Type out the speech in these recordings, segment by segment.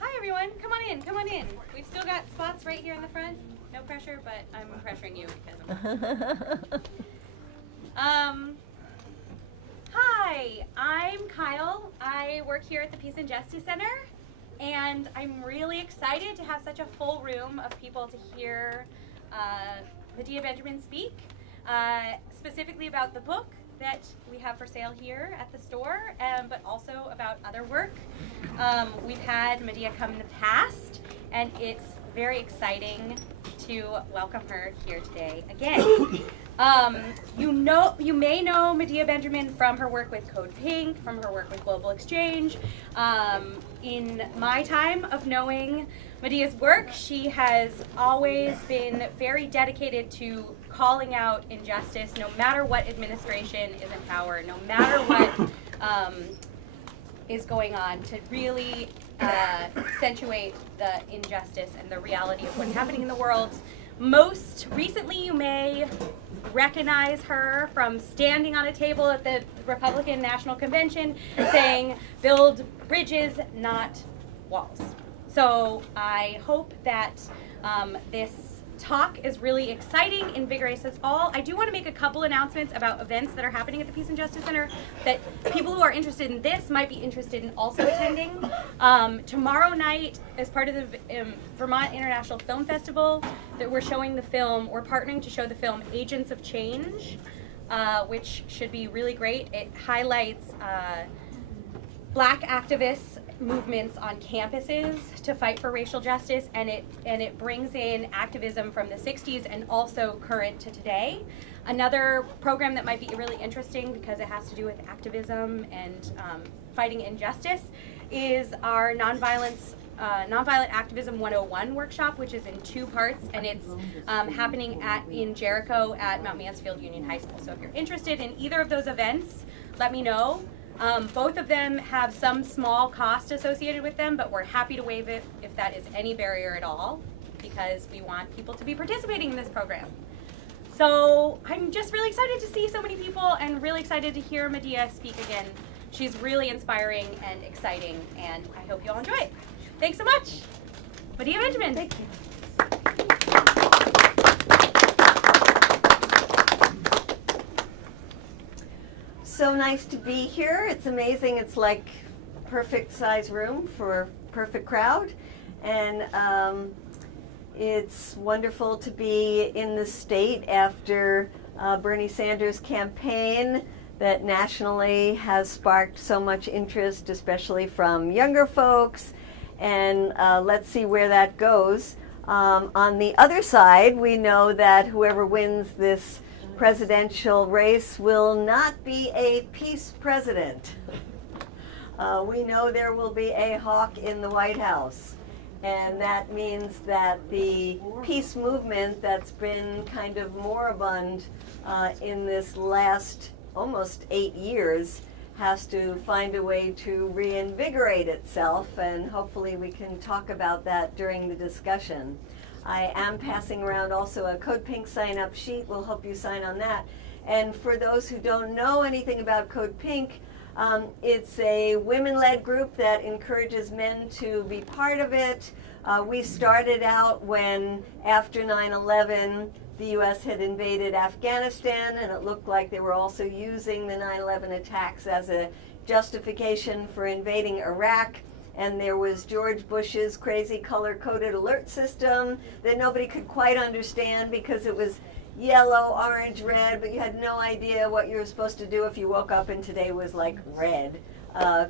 Hi everyone, come on in, come on in. We've still got spots right here in the front. No pressure, but I'm pressuring you because hi, I'm Kyle. I work here at the Peace and Justice Center, and I'm really excited to have such a full room of people to hear Medea Benjamin speak, specifically about the book that we have for sale here at the store, but also about other work. We've had Medea come in the past, and it's very exciting to welcome her here today again. You may know Medea Benjamin from her work with CODEPINK, from her work with Global Exchange. In my time of knowing Medea's work, she has always been very dedicated to calling out injustice, no matter what administration is in power, no matter what is going on, to really accentuate the injustice and the reality of what's happening in the world. Most recently, you may recognize her from standing on a table at the Republican National Convention saying, "Build bridges, not walls." So I hope that this talk is really exciting, invigorates us all. I do want to make a couple announcements about events that are happening at the Peace and Justice Center that people who are interested in this might be interested in also attending. Tomorrow night, as part of the Vermont International Film Festival, that we're showing the film, we're partnering to show the film Agents of Change, which should be really great. It highlights Black activists movements on campuses to fight for racial justice, and it brings in activism from the 60s and also current to today. Another program that might be really interesting because it has to do with activism and fighting injustice is our Nonviolent Activism 101 workshop, which is in 2 parts, and it's happening in Jericho at Mount Mansfield Union High School. So if you're interested in either of those events, let me know. Both of them have some small cost associated with them, but we're happy to waive it if that is any barrier at all, because we want people to be participating in this program. So I'm just really excited to see so many people and really excited to hear Medea speak again. She's really inspiring and exciting, and I hope you all enjoy it. Thanks so much. Medea Benjamin. Thank you. So nice to be here. It's amazing. It's like perfect size room for perfect crowd. And it's wonderful to be in the state after Bernie Sanders' campaign that nationally has sparked so much interest, especially from younger folks. And let's see where that goes. On the other side, we know that whoever wins this presidential race will not be a peace president. We know there will be a hawk in the White House. And that means that the peace movement that's been kind of moribund in this last almost 8 years has to find a way to reinvigorate itself, and hopefully we can talk about that during the discussion. I am passing around also a CODEPINK sign-up sheet. We'll help you sign on that. And for those who don't know anything about CODEPINK, it's a women-led group that encourages men to be part of it. We started out when, after 9/11, the U.S. had invaded Afghanistan, and it looked like they were also using the 9/11 attacks as a justification for invading Iraq. And there was George Bush's crazy color-coded alert system that nobody could quite understand because it was yellow, orange, red, but you had no idea what you were supposed to do if you woke up and today was like red,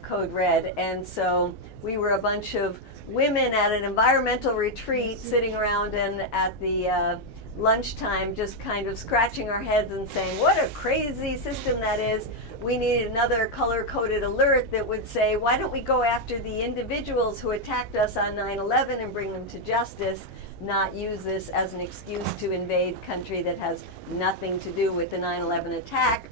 code red. And so we were a bunch of women at an environmental retreat sitting around and at the lunchtime just kind of scratching our heads and saying, what a crazy system that is. We need another color-coded alert that would say, why don't we go after the individuals who attacked us on 9/11 and bring them to justice, not use this as an excuse to invade country that has nothing to do with the 9/11 attack.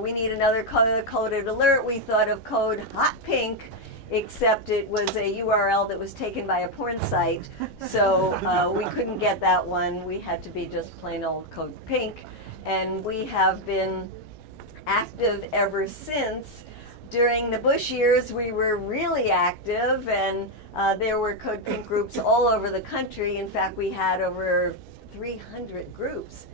We need another color-coded alert. We thought of code hot pink, except it was a URL that was taken by a porn site, so we couldn't get that one. We had to be just plain old code pink, and we have been active ever since. during the Bush years, we were really active, and there were CODEPINK groups all over the country. In fact, we had over 300 groups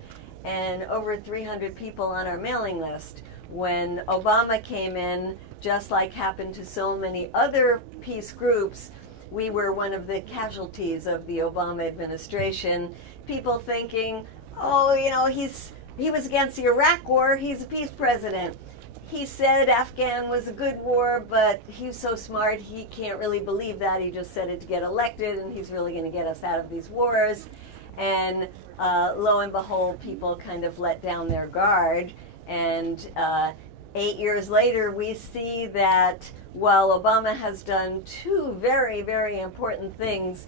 and over 300 people on our mailing list. When Obama came in, just like happened to so many other peace groups, we were one of the casualties of the Obama administration. People thinking, oh, you know, he was against the Iraq war, he's a peace president. He said Afghan was a good war, but he's so smart, he can't really believe that. He just said it to get elected, and he's really going to get us out of these wars. And lo and behold, people kind of let down their guard. And 8 years later, we see that while Obama has done two very, very important things,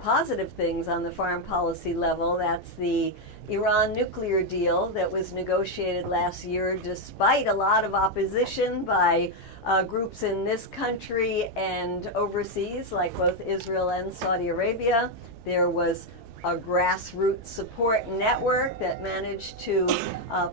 positive things on the foreign policy level, that's the Iran nuclear deal that was negotiated last year despite a lot of opposition by groups in this country and overseas, like both Israel and Saudi Arabia. There was a grassroots support network that managed to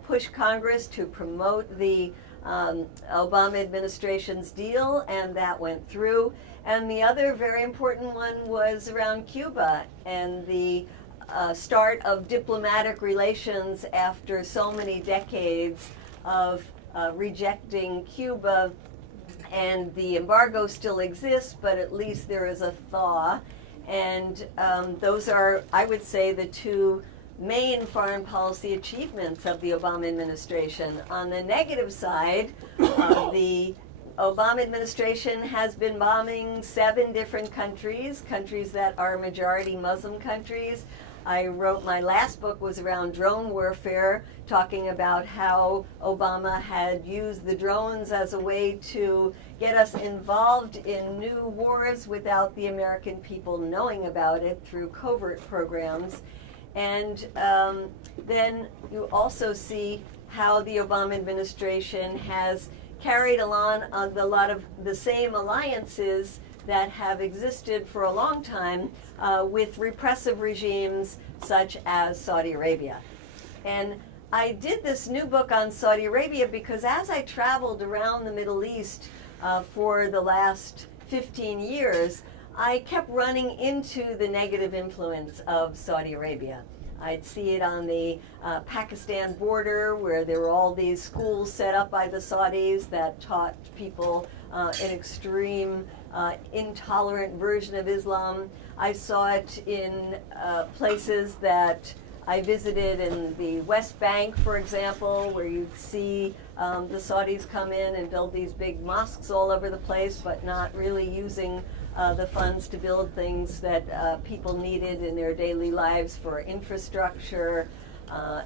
push Congress to promote the Obama administration's deal, and that went through. And the other very important one was around Cuba and the start of diplomatic relations after so many decades of rejecting Cuba. And the embargo still exists, but at least there is a thaw. And those are, I would say, the two main foreign policy achievements of the Obama administration. On the negative side, the Obama administration has been bombing 7 different countries that are majority Muslim countries. I wrote, my last book was around drone warfare, talking about how Obama had used the drones as a way to get us involved in new wars without the American people knowing about it through covert programs. And then you also see how the Obama administration has carried along a lot of the same alliances that have existed for a long time with repressive regimes such as Saudi Arabia. And I did this new book on Saudi Arabia because as I traveled around the Middle East for the last 15 years, I kept running into the negative influence of Saudi Arabia. I'd see it on the Pakistan border, where there were all these schools set up by the Saudis that taught people an extreme, intolerant version of Islam. I saw it in places that I visited in the West Bank, for example, where you'd see the Saudis come in and build these big mosques all over the place, but not really using the funds to build things that people needed in their daily lives for infrastructure. I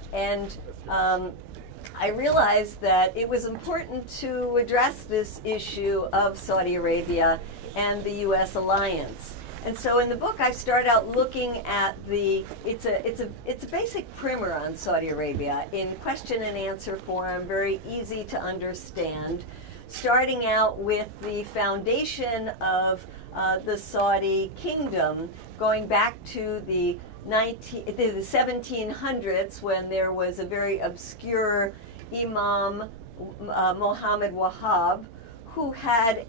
realized that it was important to address this issue of Saudi Arabia and the U.S. alliance. And so in the book, I start out looking at it's a basic primer on Saudi Arabia in question and answer form, very easy to understand, starting out with the foundation of the Saudi kingdom, going back to the 1700s, when there was a very obscure Imam, Muhammad Wahhab, who had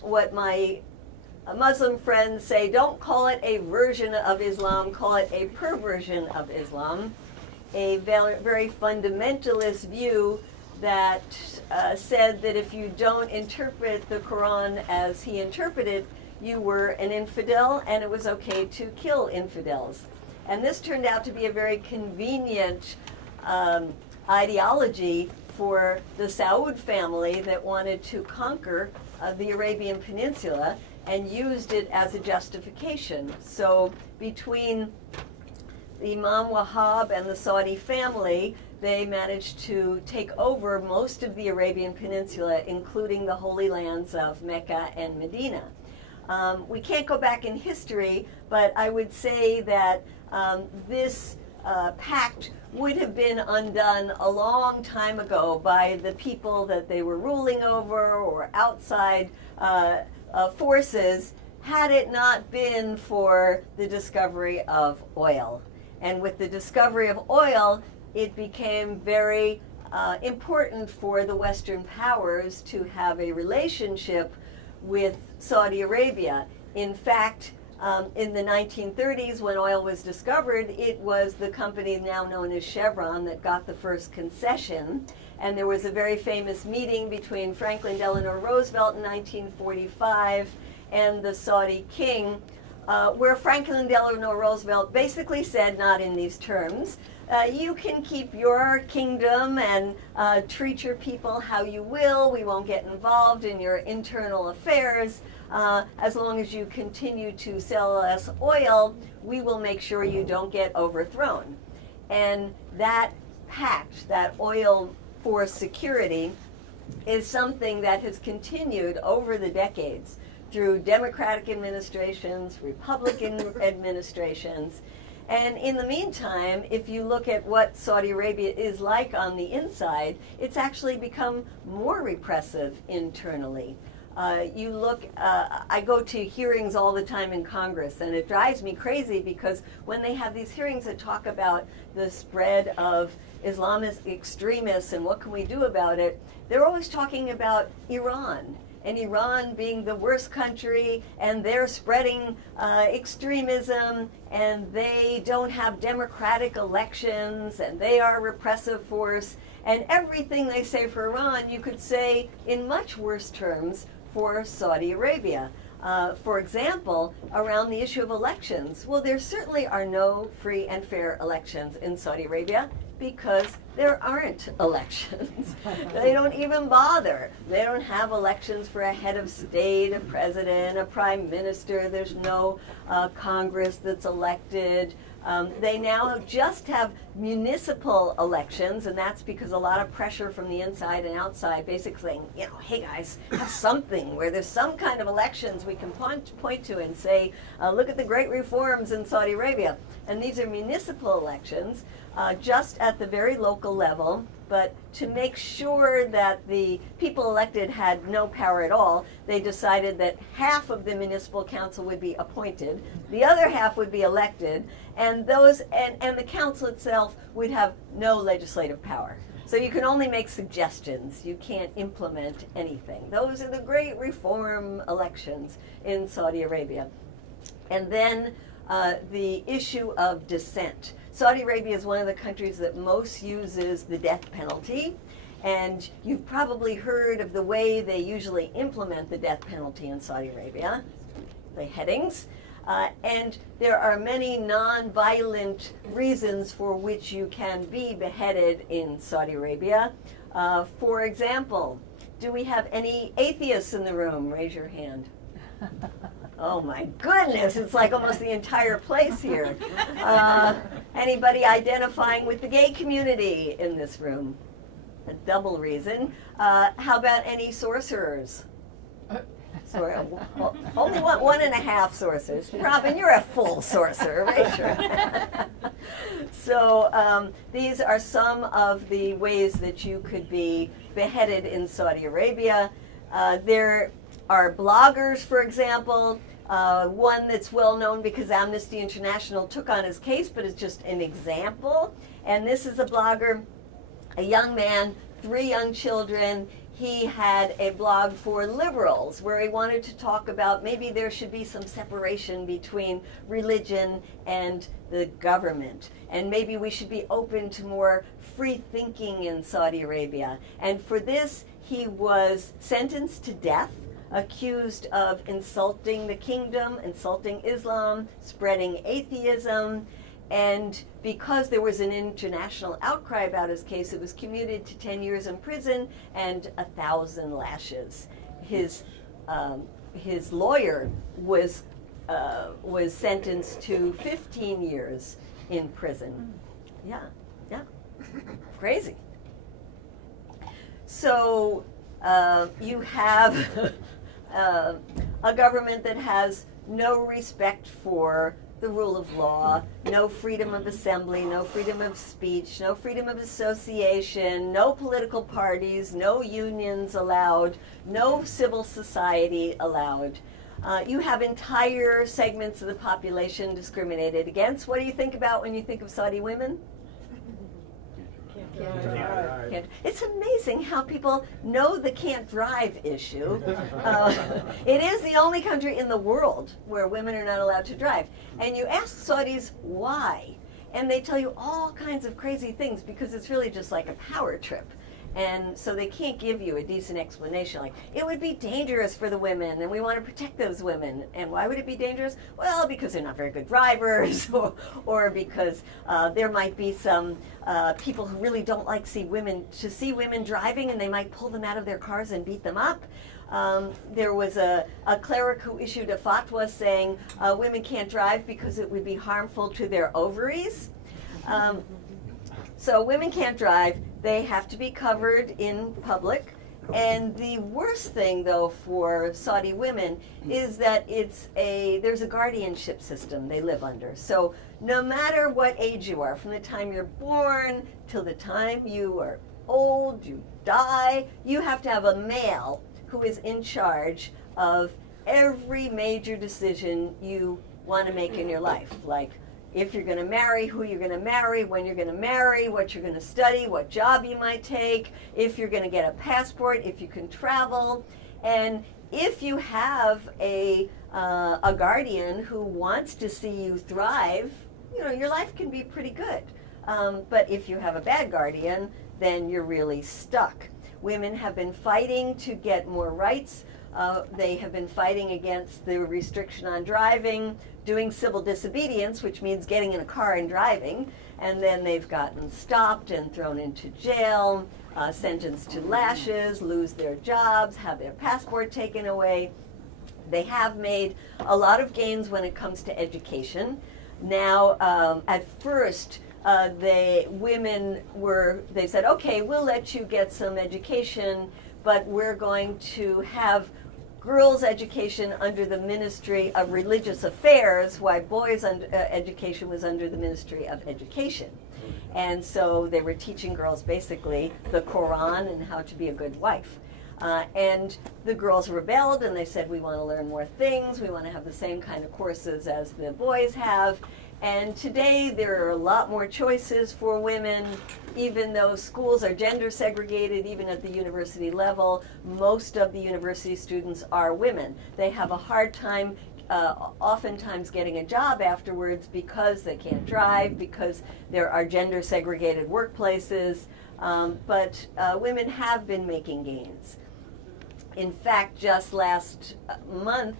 what my Muslim friends say, don't call it a version of Islam, call it a perversion of Islam, a very fundamentalist view that said that if you don't interpret the Quran as he interpreted, you were an infidel and it was okay to kill infidels. And this turned out to be a very convenient ideology for the Saud family that wanted to conquer the Arabian Peninsula and used it as a justification. So between Imam Wahhab and the Saudi family, they managed to take over most of the Arabian Peninsula, including the Holy Lands of Mecca and Medina. We can't go back in history, but I would say that this pact would have been undone a long time ago by the people that they were ruling over or outside forces, had it not been for the discovery of oil. And with the discovery of oil, it became very important for the Western powers to have a relationship with Saudi Arabia. In fact, in the 1930s, when oil was discovered, it was the company now known as Chevron that got the first concession. And there was a very famous meeting between Franklin Delano Roosevelt in 1945 and the Saudi king, where Franklin Delano Roosevelt basically said, not in these terms, you can keep your kingdom and treat your people how you will. We won't get involved in your internal affairs. As long as you continue to sell us oil, we will make sure you don't get overthrown. And that pact, that oil for security, is something that has continued over the decades through Democratic administrations, Republican administrations. And in the meantime, if you look at what Saudi Arabia is like on the inside, it's actually become more repressive internally. I go to hearings all the time in Congress, and it drives me crazy because when they have these hearings that talk about the spread of Islamist extremists and what can we do about it, they're always talking about Iran, and Iran being the worst country, and they're spreading extremism, and they don't have democratic elections, and they are a repressive force. And everything they say for Iran, you could say in much worse terms for Saudi Arabia. For example, around the issue of elections, well, there certainly are no free and fair elections in Saudi Arabia because there aren't elections. They don't even bother. They don't have elections for a head of state, a president, a prime minister. There's no Congress that's elected. They now just have municipal elections, and that's because a lot of pressure from the inside and outside, basically saying, you know, hey guys, have something where there's some kind of elections we can point to and say, look at the great reforms in Saudi Arabia. And these are municipal elections, just at the very local level. But to make sure that the people elected had no power at all, they decided that half of the municipal council would be appointed, the other half would be elected, and the council itself would have no legislative power. So you can only make suggestions. You can't implement anything. Those are the great reform elections in Saudi Arabia. And then the issue of dissent. Saudi Arabia is one of the countries that most uses the death penalty, and you've probably heard of the way they usually implement the death penalty in Saudi Arabia, the headings, and there are many non-violent reasons for which you can be beheaded in Saudi Arabia. For example, do we have any atheists in the room? Raise your hand. Oh my goodness, it's like almost the entire place here. Anybody identifying with the gay community in this room? A double reason. How about any sorcerers? Sorry, only one and a half sorcerers. Robin, you're a full sorcerer, right? So these are some of the ways that you could be beheaded in Saudi Arabia. There are bloggers, for example. One that's well known because Amnesty International took on his case, but it's just an example. And this is a blogger, a young man, 3 young children. He had a blog for liberals where he wanted to talk about maybe there should be some separation between religion and the government. And maybe we should be open to more free thinking in Saudi Arabia. And for this, he was sentenced to death, accused of insulting the kingdom, insulting Islam, spreading atheism, and because there was an international outcry about his case, it was commuted to 10 years in prison and 1,000 lashes. His lawyer was sentenced to 15 years in prison. Yeah, crazy. So you have a government that has no respect for the rule of law, no freedom of assembly, no freedom of speech, no freedom of association, no political parties, no unions allowed, no civil society allowed. You have entire segments of the population discriminated against. What do you think about when you think of Saudi women? It's amazing how people know the can't drive issue. It is the only country in the world where women are not allowed to drive. And you ask Saudis why, and they tell you all kinds of crazy things because it's really just like a power trip. And so they can't give you a decent explanation, like, it would be dangerous for the women, and we want to protect those women. And why would it be dangerous? Well, because they're not very good drivers, or because there might be some people who really don't like see women driving, and they might pull them out of their cars and beat them up. There was a cleric who issued a fatwa saying women can't drive because it would be harmful to their ovaries. So women can't drive. They have to be covered in public. And the worst thing, though, for Saudi women is that there's a guardianship system they live under. So no matter what age you are, from the time you're born till the time you are old, you die, you have to have a male who is in charge of every major decision you want to make in your life, like if you're going to marry, who you're going to marry, when you're going to marry, what you're going to study, what job you might take, if you're going to get a passport, if you can travel. And if you have a guardian who wants to see you thrive, your life can be pretty good. But if you have a bad guardian, then you're really stuck. Women have been fighting to get more rights. They have been fighting against the restriction on driving, doing civil disobedience, which means getting in a car and driving, and then they've gotten stopped and thrown into jail, sentenced to lashes, lose their jobs, have their passport taken away. They have made a lot of gains when it comes to education. Now, at first, they said, okay, we'll let you get some education, but we're going to have girls' education under the Ministry of Religious Affairs, while boys' education was under the Ministry of Education. And so they were teaching girls basically the Quran and how to be a good wife. And the girls rebelled and they said, we want to learn more things, we want to have the same kind of courses as the boys have. And today there are a lot more choices for women, even though schools are gender segregated, even at the university level. Most of the university students are women. They have a hard time oftentimes getting a job afterwards because they can't drive, because there are gender segregated workplaces. But women have been making gains. In fact, just last month,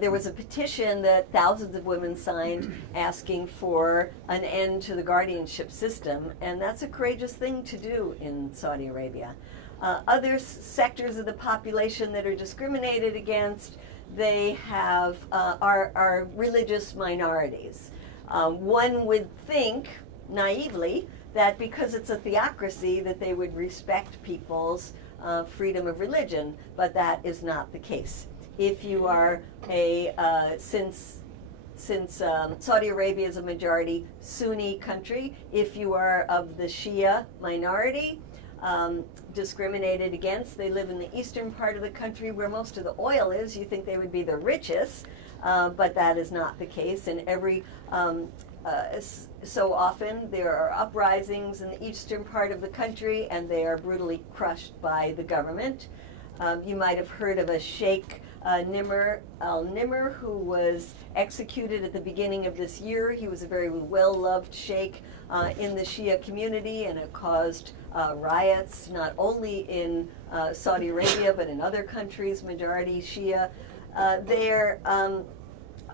there was a petition that thousands of women signed asking for an end to the guardianship system, and that's a courageous thing to do in Saudi Arabia. Other sectors of the population that are discriminated against, they have are religious minorities. One would think, naively, that because it's a theocracy that they would respect people's freedom of religion, but that is not the case. If you are since Saudi Arabia is a majority Sunni country, if you are of the Shia minority, discriminated against, they live in the eastern part of the country where most of the oil is. You think they would be the richest, but that is not the case. And so often there are uprisings in the eastern part of the country, and they are brutally crushed by the government. You might have heard of a Sheikh Nimr al-Nimr, who was executed at the beginning of this year. He was a very well-loved sheikh in the Shia community, and it caused riots not only in Saudi Arabia but in other countries, majority Shia. There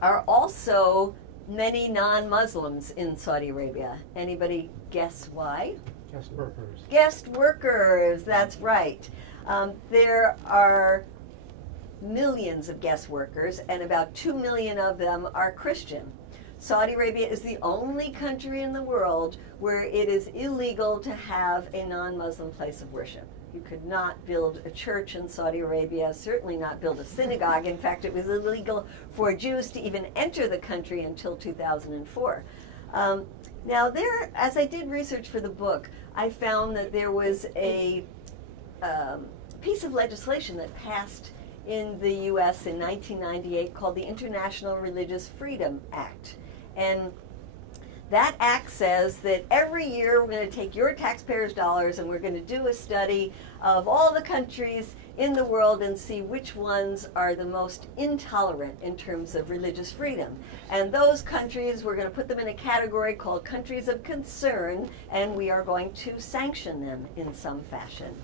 are also many non-Muslims in Saudi Arabia. Anybody guess why? Guest workers. Guest workers, that's right. There are millions of guest workers, and about 2 million of them are Christian. Saudi Arabia is the only country in the world where it is illegal to have a non-Muslim place of worship. You could not build a church in Saudi Arabia, certainly not build a synagogue. In fact, it was illegal for Jews to even enter the country until 2004. Now there, as I did research for the book, I found that there was a piece of legislation that passed in the U.S. in 1998 called the International Religious Freedom Act. And that act says that every year we're going to take your taxpayers' dollars and we're going to do a study of all the countries in the world and see which ones are the most intolerant in terms of religious freedom. And those countries, we're going to put them in a category called countries of concern, and we are going to sanction them in some fashion.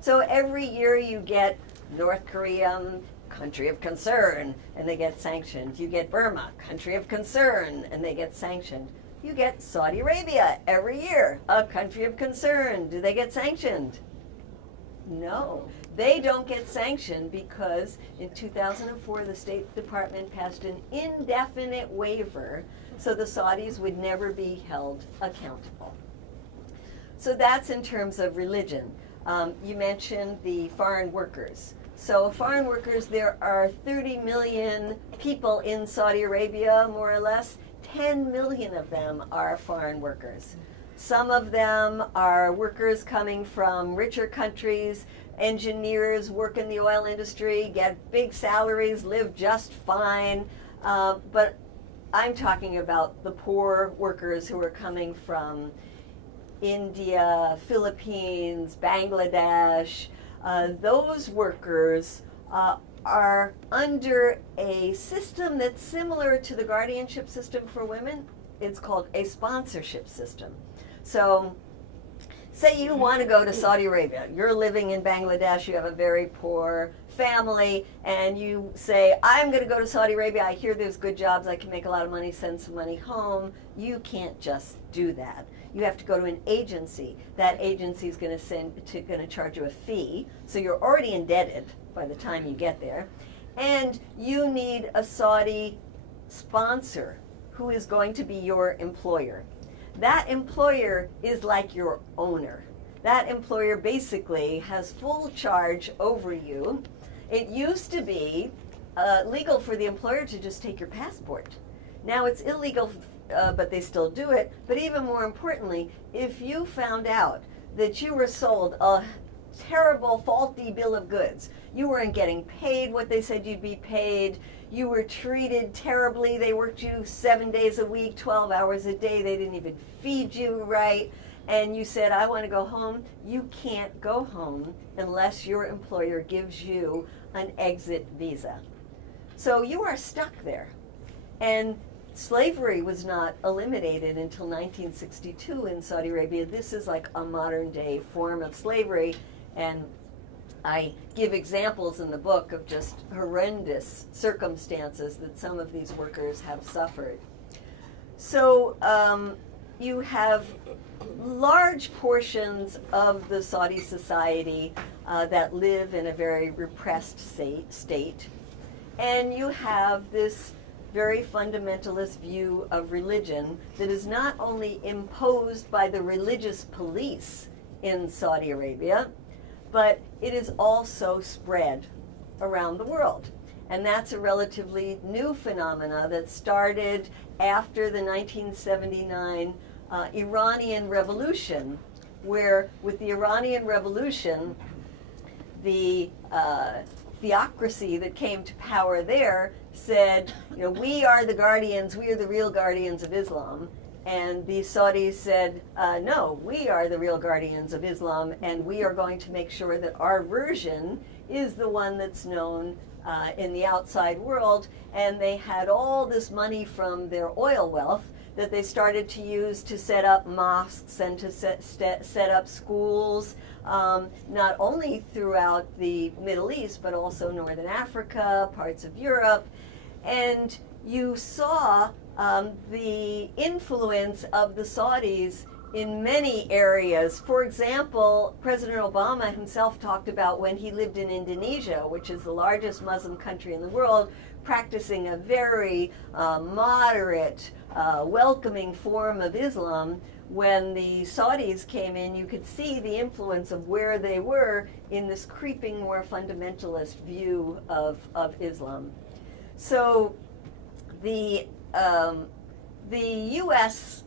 So every year you get North Korea, country of concern, and they get sanctioned. You get Burma, country of concern, and they get sanctioned. You get Saudi Arabia every year, a country of concern. Do they get sanctioned? No, they don't get sanctioned because in 2004 the State Department passed an indefinite waiver so the Saudis would never be held accountable. So that's in terms of religion. You mentioned the foreign workers. So foreign workers, there are 30 million people in Saudi Arabia, more or less. 10 million of them are foreign workers. Some of them are workers coming from richer countries. Engineers work in the oil industry, get big salaries, live just fine. But I'm talking about the poor workers who are coming from India, Philippines, Bangladesh. Those workers are under a system that's similar to the guardianship system for women. It's called a sponsorship system. So say you want to go to Saudi Arabia. You're living in Bangladesh, you have a very poor family, and you say, I'm going to go to Saudi Arabia. I hear there's good jobs, I can make a lot of money, send some money home. You can't just do that. You have to go to an agency. That agency is going to charge you a fee, so you're already indebted by the time you get there. And you need a Saudi sponsor who is going to be your employer. That employer is like your owner. That employer basically has full charge over you. It used to be legal for the employer to just take your passport. Now it's illegal, but they still do it. But even more importantly, if you found out that you were sold a terrible, faulty bill of goods, you weren't getting paid what they said you'd be paid, you were treated terribly, they worked you 7 days a week, 12 hours a day, they didn't even feed you right, and you said, I want to go home, you can't go home unless your employer gives you an exit visa. So you are stuck there. And slavery was not eliminated until 1962 in Saudi Arabia. This is like a modern day form of slavery, and I give examples in the book of just horrendous circumstances that some of these workers have suffered. So you have large portions of the Saudi society that live in a very repressed state, and you have this very fundamentalist view of religion that is not only imposed by the religious police in Saudi Arabia, but it is also spread around the world. And that's a relatively new phenomena that started after the 1979 Iranian Revolution, where with the Iranian Revolution, the theocracy that came to power there said, you know, we are the guardians, we are the real guardians of Islam. And the Saudis said, no, we are the real guardians of Islam, and we are going to make sure that our version is the one that's known in the outside world. And they had all this money from their oil wealth that they started to use to set up mosques and to set up schools, not only throughout the Middle East, but also Northern Africa, parts of Europe. And you saw the influence of the Saudis in many areas. For example, President Obama himself talked about when he lived in Indonesia, which is the largest Muslim country in the world, practicing a very moderate, welcoming form of Islam. When the Saudis came in, you could see the influence of where they were in this creeping, more fundamentalist view of Islam. So the U.S.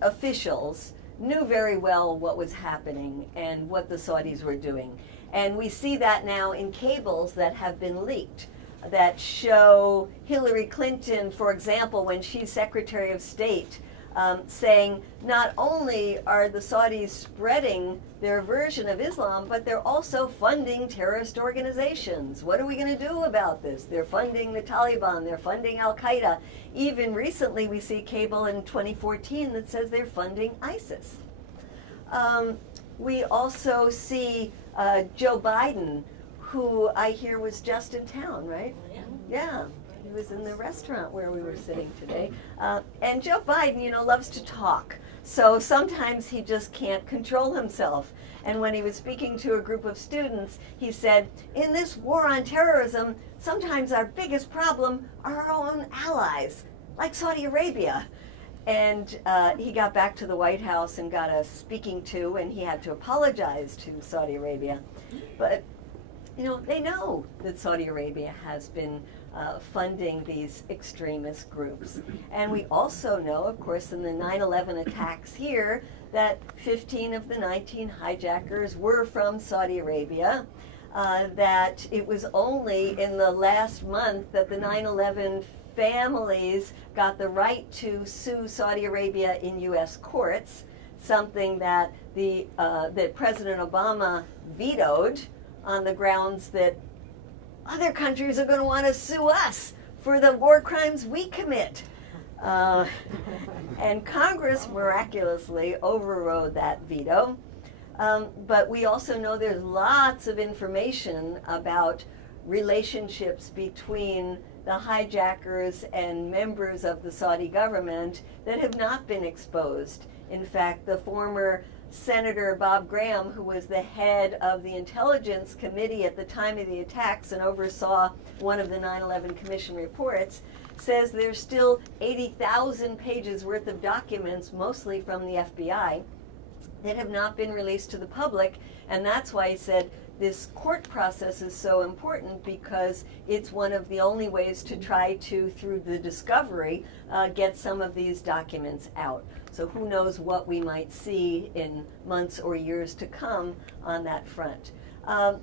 officials knew very well what was happening and what the Saudis were doing. And we see that now in cables that have been leaked that show Hillary Clinton, for example, when she's Secretary of State, saying not only are the Saudis spreading their version of Islam, but they're also funding terrorist organizations. What are we going to do about this? They're funding the Taliban, they're funding Al-Qaeda. Even recently we see cable in 2014 that says they're funding ISIS. We also see Joe Biden, who I hear was just in town, right? Yeah. He was in the restaurant where we were sitting today. And Joe Biden, loves to talk. So sometimes he just can't control himself. And when he was speaking to a group of students, he said, in this war on terrorism, sometimes our biggest problem are our own allies, like Saudi Arabia. And he got back to the White House and got a speaking to, and he had to apologize to Saudi Arabia. But, they know that Saudi Arabia has been funding these extremist groups. And we also know, of course, in the 9/11 attacks here, that 15 of the 19 hijackers were from Saudi Arabia, that it was only in the last month that the 9/11 families got the right to sue Saudi Arabia in U.S. courts, something that that President Obama vetoed on the grounds that other countries are going to want to sue us for the war crimes we commit. And Congress miraculously overrode that veto. But we also know there's lots of information about relationships between the hijackers and members of the Saudi government that have not been exposed. In fact, the former Senator Bob Graham, who was the head of the Intelligence Committee at the time of the attacks and oversaw one of the 9/11 Commission reports, says there's still 80,000 pages worth of documents, mostly from the FBI, that have not been released to the public. And that's why he said this court process is so important, because it's one of the only ways to try to, through the discovery, get some of these documents out. So who knows what we might see in months or years to come on that front.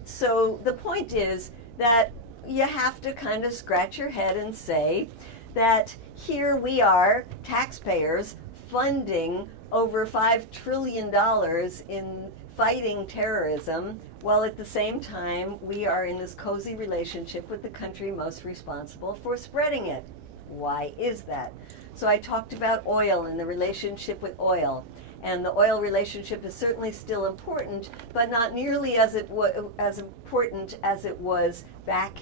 So the point is that you have to kind of scratch your head and say that here we are, taxpayers, funding over $5 trillion in fighting terrorism, while at the same time we are in this cozy relationship with the country most responsible for spreading it. Why is that? So I talked about oil and the relationship with oil. And the oil relationship is certainly still important, but not nearly as important as it was back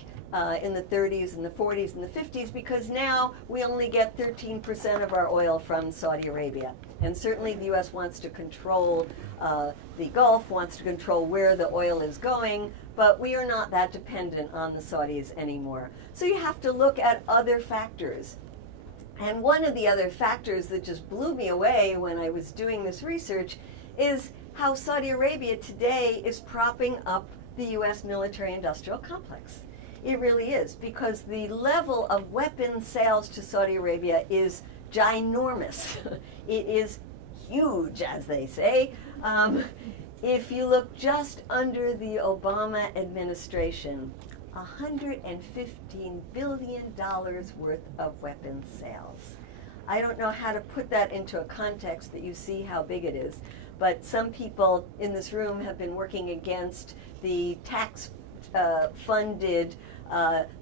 in the 30s and the 40s and the 50s, because now we only get 13% of our oil from Saudi Arabia. And certainly the U.S. wants to control the Gulf, wants to control where the oil is going, but we are not that dependent on the Saudis anymore. So you have to look at other factors. And one of the other factors that just blew me away when I was doing this research is how Saudi Arabia today is propping up the U.S. military-industrial complex. It really is, because the level of weapon sales to Saudi Arabia is ginormous. It is huge, as they say. If you look just under the Obama administration, $115 billion worth of weapons sales. I don't know how to put that into a context that you see how big it is, but some people in this room have been working against the tax-funded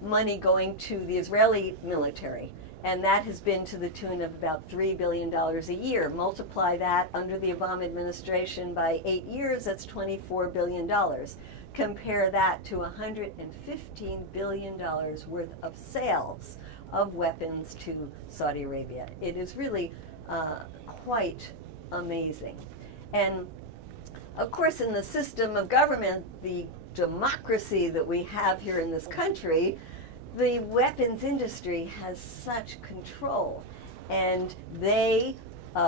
money going to the Israeli military, and that has been to the tune of about $3 billion a year. Multiply that under the Obama administration by 8 years, that's $24 billion. Compare that to $115 billion worth of sales of weapons to Saudi Arabia. It is really quite amazing. And of course, in the system of government, the democracy that we have here in this country, the weapons industry has such control. And they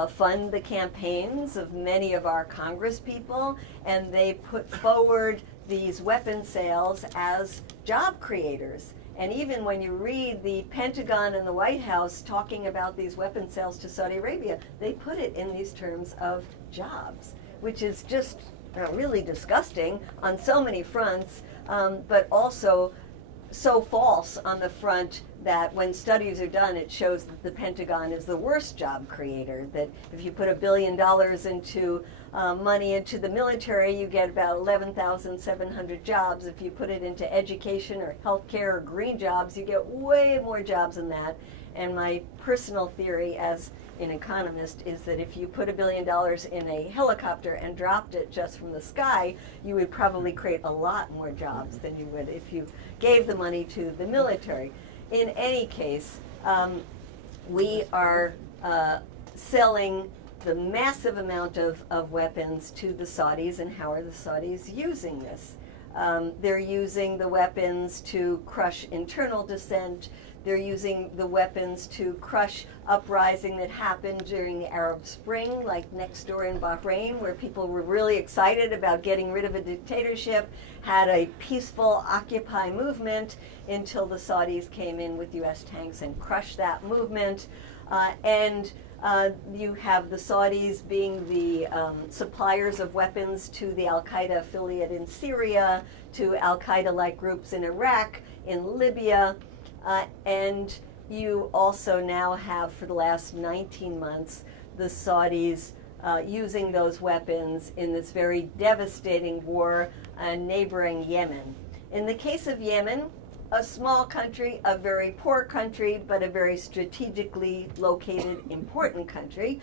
fund the campaigns of many of our Congress people, and they put forward these weapon sales as job creators. And even when you read the Pentagon and the White House talking about these weapon sales to Saudi Arabia, they put it in these terms of jobs, which is just really disgusting on so many fronts, but also so false on the front that when studies are done, it shows that the Pentagon is the worst job creator, that if you put $1 billion into money into the military, you get about 11,700 jobs. If you put it into education or healthcare or green jobs, you get way more jobs than that. And my personal theory as an economist is that if you put $1 billion in a helicopter and dropped it just from the sky, you would probably create a lot more jobs than you would if you gave the money to the military. In any case, we are selling the massive amount of weapons to the Saudis. And how are the Saudis using this? They're using the weapons to crush internal dissent. They're using the weapons to crush uprising that happened during the Arab Spring, like next door in Bahrain, where people were really excited about getting rid of a dictatorship, had a peaceful Occupy movement until the Saudis came in with US tanks and crushed that movement. You have the Saudis being the suppliers of weapons to the Al-Qaeda affiliate in Syria, to Al-Qaeda-like groups in Iraq, in Libya, and you also now have, for the last 19 months, the Saudis using those weapons in this very devastating war in neighboring Yemen. In the case of Yemen, a small country, a very poor country, but a very strategically located, important country,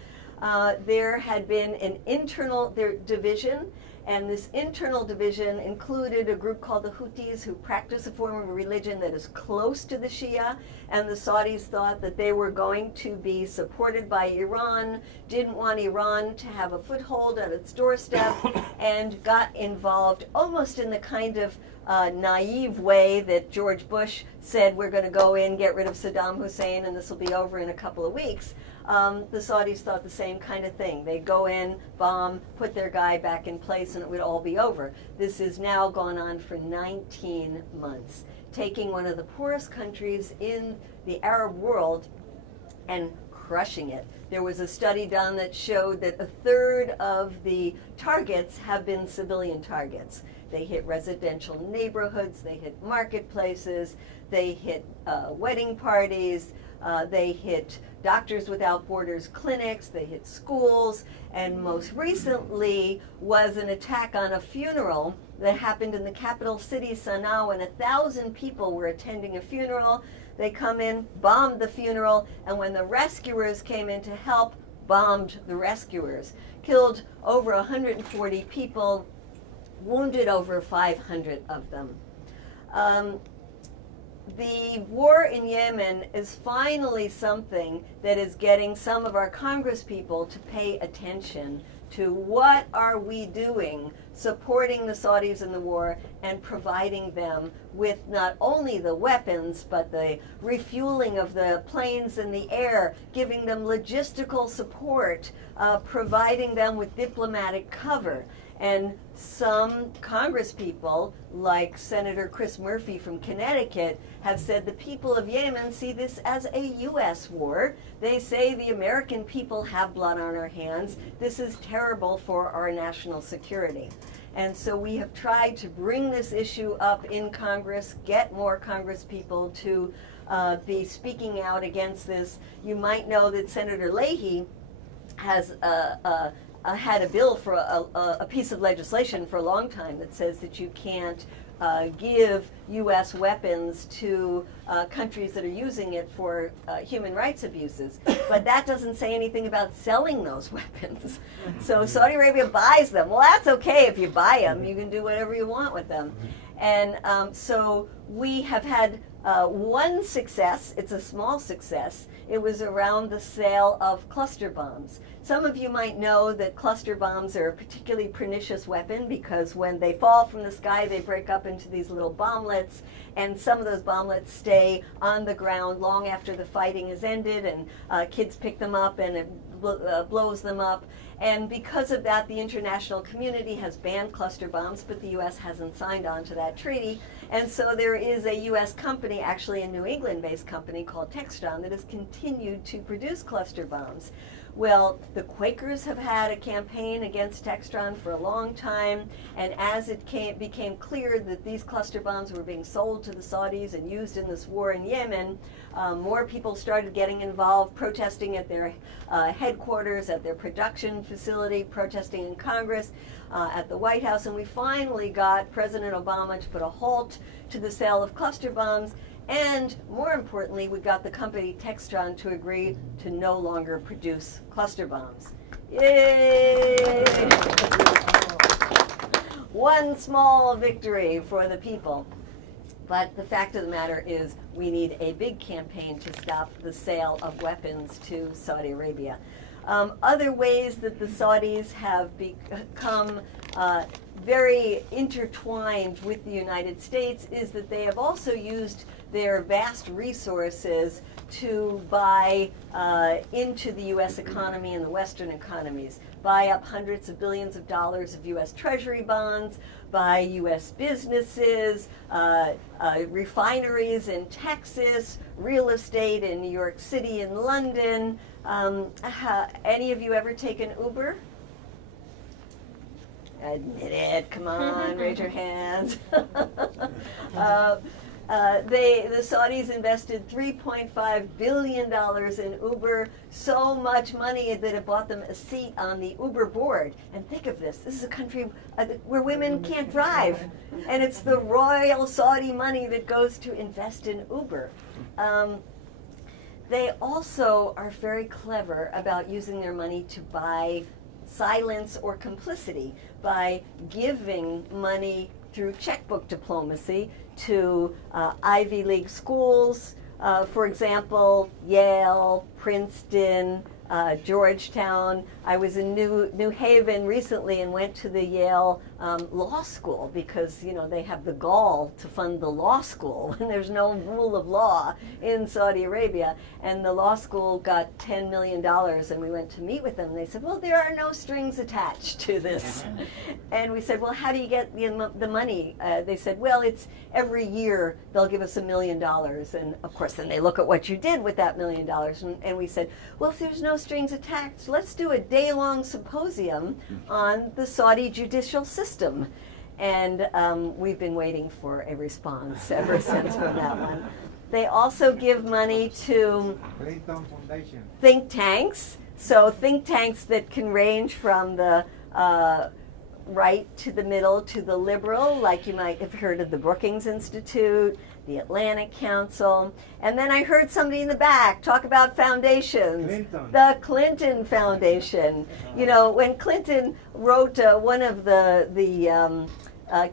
there had been an internal division, and this internal division included a group called the Houthis, who practice a form of religion that is close to the Shia, and the Saudis thought that they were going to be supported by Iran, didn't want Iran to have a foothold at its doorstep, and got involved almost in the kind of naive way that George Bush said, we're going to go in, get rid of Saddam Hussein, and this will be over in a couple of weeks. The Saudis thought the same kind of thing. They'd go in, bomb, put their guy back in place, and it would all be over. This has now gone on for 19 months, taking one of the poorest countries in the Arab world and crushing it. There was a study done that showed that 1/3 of the targets have been civilian targets. They hit residential neighborhoods, they hit marketplaces, they hit wedding parties, they hit Doctors Without Borders clinics, they hit schools, and most recently was an attack on a funeral that happened in the capital city, Sana'a, when 1,000 people were attending a funeral. They come in, bombed the funeral, and when the rescuers came in to help, bombed the rescuers. Killed over 140 people, wounded over 500 of them. The war in Yemen is finally something that is getting some of our Congress people to pay attention to what are we doing supporting the Saudis in the war and providing them with not only the weapons but the refueling of the planes in the air, giving them logistical support, providing them with diplomatic cover. And some Congress people, like Senator Chris Murphy from Connecticut, have said the people of Yemen see this as a U.S. war. They say the American people have blood on our hands. This is terrible for our national security. And so we have tried to bring this issue up in Congress, get more Congress people to be speaking out against this. You might know that Senator Leahy has had a bill for a piece of legislation for a long time that says that you can't give U.S. weapons to countries that are using it for human rights abuses. But that doesn't say anything about selling those weapons. So Saudi Arabia buys them. Well, that's okay if you buy them. You can do whatever you want with them. And so we have had one success. It's a small success. It was around the sale of cluster bombs. Some of you might know that cluster bombs are a particularly pernicious weapon because when they fall from the sky, they break up into these little bomblets, and some of those bomblets stay on the ground long after the fighting is ended, and kids pick them up and it blows them up. And because of that, the international community has banned cluster bombs, but the U.S. hasn't signed on to that treaty. And so there is a U.S. company, actually a New England-based company called Textron, that has continued to produce cluster bombs. Well, the Quakers have had a campaign against Textron for a long time, and as it became clear that these cluster bombs were being sold to the Saudis and used in this war in Yemen, more people started getting involved, protesting at their headquarters, at their production facility, protesting in Congress, at the White House, and we finally got President Obama to put a halt to the sale of cluster bombs. And more importantly, we got the company Textron to agree to no longer produce cluster bombs. Yay! One small victory for the people. But the fact of the matter is we need a big campaign to stop the sale of weapons to Saudi Arabia. Other ways that the Saudis have become very intertwined with the United States is that they have also used their vast resources to buy into the U.S. economy and the Western economies, buy up hundreds of billions of dollars of U.S. Treasury bonds, buy U.S. businesses, refineries in Texas, real estate in New York City and London. Any of you ever taken Uber? Admit it, come on, raise your hands. The Saudis invested $3.5 billion in Uber, so much money that it bought them a seat on the Uber board. And think of this is a country where women can't drive, and it's the royal Saudi money that goes to invest in Uber. They also are very clever about using their money to buy silence or complicity by giving money through checkbook diplomacy to Ivy League schools, for example, Yale, Princeton, Georgetown. I was in New Haven recently and went to the Yale law school because, you know, they have the gall to fund the law school and there's no rule of law in Saudi Arabia. And the law school got $10 million and we went to meet with them and they said, well, there are no strings attached to this. And we said, well, how do you get the money? They said, well, it's every year they'll give us $1 million. And of course, then they look at what you did with that $1 million. And we said, well, if there's no strings attached, let's do a day-long symposium on the Saudi judicial system. And we've been waiting for a response ever since from that one. They also give money to think tanks. So think tanks that can range from the right to the middle to the liberal, like you might have heard of the Brookings Institute, the Atlantic Council. And then I heard somebody in the back talk about foundations. The Clinton Foundation. You know, when Clinton wrote one of the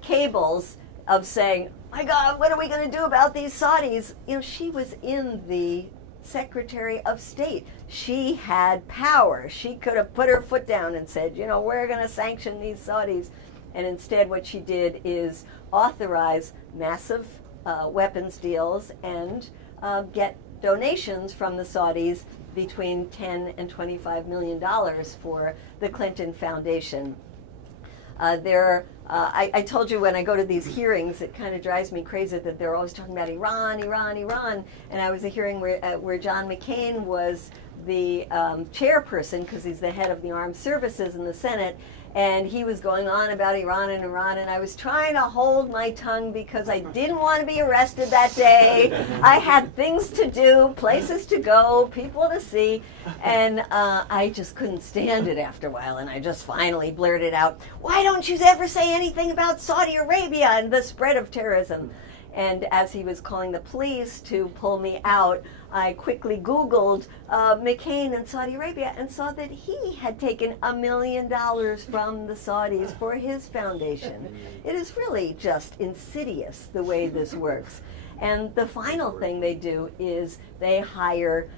cables of saying, my God, what are we going to do about these Saudis? You know, she was in the Secretary of State. She had power. She could have put her foot down and said, you know, we're going to sanction these Saudis. And instead what she did is authorize massive weapons deals and get donations from the Saudis between $10 and $25 million for the Clinton Foundation. I told you when I go to these hearings, it kind of drives me crazy that they're always talking about Iran, Iran, Iran. And I was a hearing where John McCain was the chairperson, because he's the head of the armed services in the Senate, and he was going on about Iran, and I was trying to hold my tongue because I didn't want to be arrested that day. I had things to do, places to go, people to see, and I just couldn't stand it after a while, and I just finally blurted out, why don't you ever say anything about Saudi Arabia and the spread of terrorism? And as he was calling the police to pull me out, I quickly Googled McCain and Saudi Arabia and saw that he had taken $1 million from the Saudis for his foundation. It is really just insidious the way this works. And the final thing they do is they hire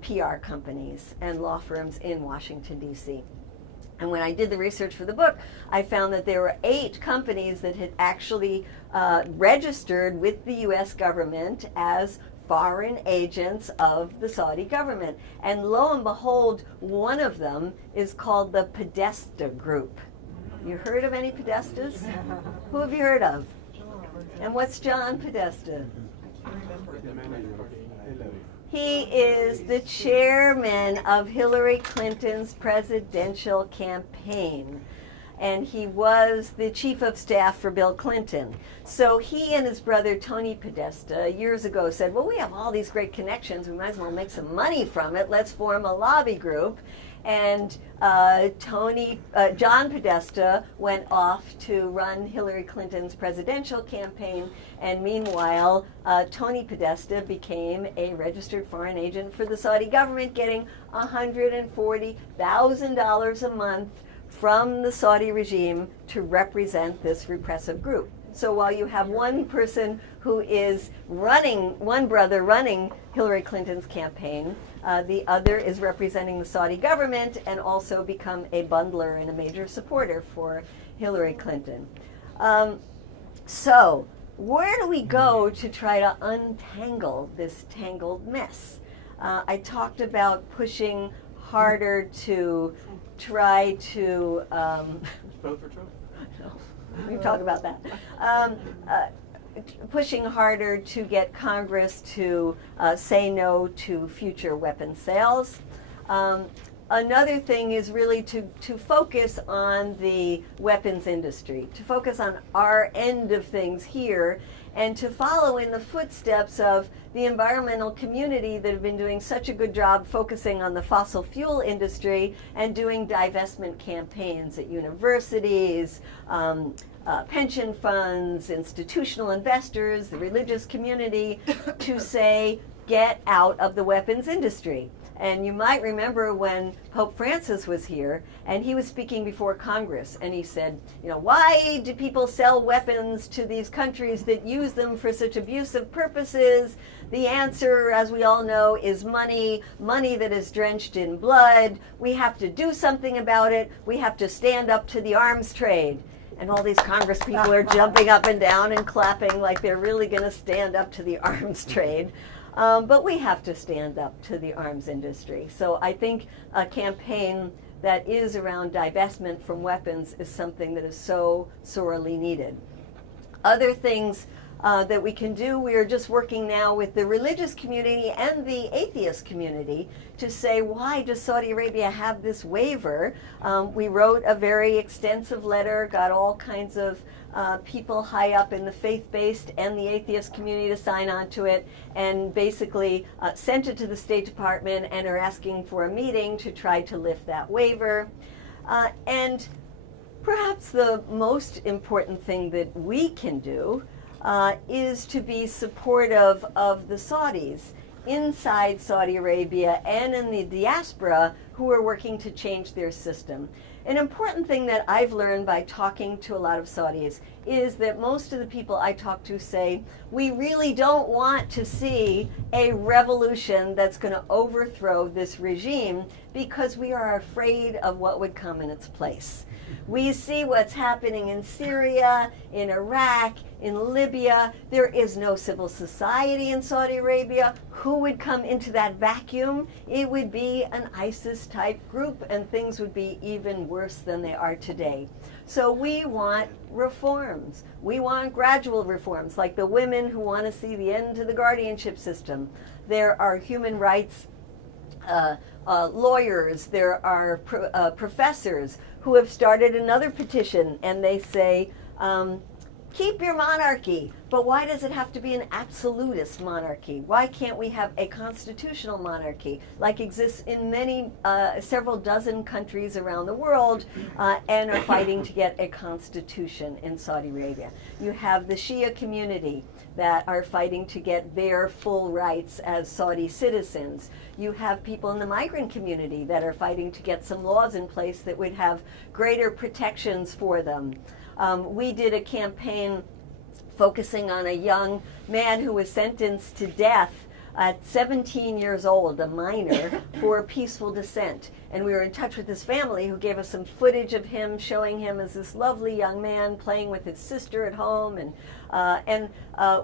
PR companies and law firms in Washington, D.C. And when I did the research for the book, I found that there were 8 companies that had actually registered with the U.S. government as foreign agents of the Saudi government. And lo and behold, one of them is called the Podesta Group. You heard of any Podestas? Who have you heard of? And what's John Podesta? He is the chairman of Hillary Clinton's presidential campaign. And he was the chief of staff for Bill Clinton. So he and his brother Tony Podesta years ago said, well, we have all these great connections, we might as well make some money from it, let's form a lobby group. And John Podesta went off to run Hillary Clinton's presidential campaign, and meanwhile, Tony Podesta became a registered foreign agent for the Saudi government, getting $140,000 a month from the Saudi regime to represent this repressive group. So while you have one person who is one brother running Hillary Clinton's campaign, the other is representing the Saudi government and also become a bundler and a major supporter for Hillary Clinton. So where do we go to try to untangle this tangled mess? I talked about pushing harder to try to vote for Trump? No, we can talk about that. Pushing harder to get Congress to say no to future weapon sales. Another thing is really to focus on the weapons industry, to focus on our end of things here, and to follow in the footsteps of the environmental community that have been doing such a good job focusing on the fossil fuel industry and doing divestment campaigns at universities, pension funds, institutional investors, the religious community, to say, get out of the weapons industry. And you might remember when Pope Francis was here and he was speaking before Congress, and he said, why do people sell weapons to these countries that use them for such abusive purposes? The answer, as we all know, is money that is drenched in blood. We have to do something about it. We have to stand up to the arms trade. And all these Congress people are jumping up and down and clapping like they're really going to stand up to the arms trade. But we have to stand up to the arms industry. So I think a campaign that is around divestment from weapons is something that is so sorely needed. Other things that we can do, we are just working now with the religious community and the atheist community to say, why does Saudi Arabia have this waiver? We wrote a very extensive letter, got all kinds of people high up in the faith-based and the atheist community to sign on to it, and basically sent it to the State Department and are asking for a meeting to try to lift that waiver. And perhaps the most important thing that we can do is to be supportive of the Saudis inside Saudi Arabia and in the diaspora who are working to change their system. An important thing that I've learned by talking to a lot of Saudis is that most of the people I talk to say, we really don't want to see a revolution that's going to overthrow this regime because we are afraid of what would come in its place. We see what's happening in Syria, in Iraq, in Libya. There is no civil society in Saudi Arabia. Who would come into that vacuum? It would be an ISIS-type group, and things would be even worse than they are today. So we want reforms. We want gradual reforms, like the women who want to see the end to the guardianship system. There are human rights lawyers, there are professors who have started another petition, and they say, keep your monarchy, but why does it have to be an absolutist monarchy? Why can't we have a constitutional monarchy like exists in many, several dozen countries around the world, and are fighting to get a constitution in Saudi Arabia? You have the Shia community that are fighting to get their full rights as Saudi citizens. You have people in the migrant community that are fighting to get some laws in place that would have greater protections for them. We did a campaign focusing on a young man who was sentenced to death at 17 years old, a minor, for peaceful dissent. And we were in touch with his family, who gave us some footage of him, showing him as this lovely young man playing with his sister at home. And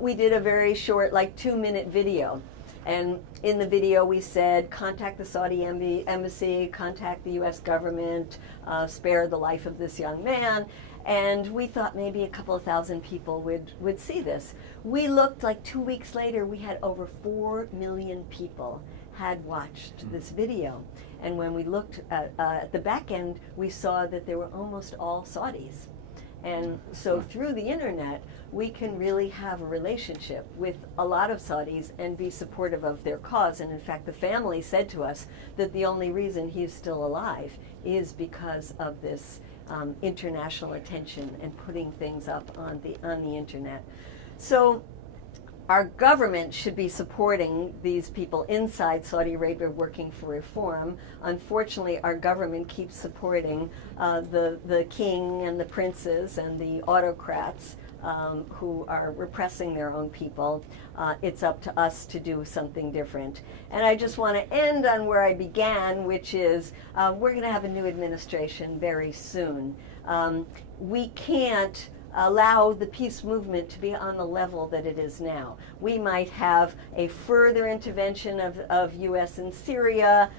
we did a very short, like 2-minute video. And in the video we said, contact the Saudi embassy, contact the US government, spare the life of this young man. And we thought maybe a couple of thousand people would see this. We looked like 2 weeks later, we had over 4 million people had watched this video. And when we looked at the back end, we saw that they were almost all Saudis. And so through the internet, we can really have a relationship with a lot of Saudis and be supportive of their cause. And in fact, the family said to us that the only reason he's still alive is because of this international attention and putting things up on the internet. So our government should be supporting these people inside Saudi Arabia working for reform. Unfortunately, our government keeps supporting the king and the princes and the autocrats who are repressing their own people. It's up to us to do something different. And I just want to end on where I began, which is we're going to have a new administration very soon. We can't allow the peace movement to be on the level that it is now. We might have a further intervention of U.S. in Syria.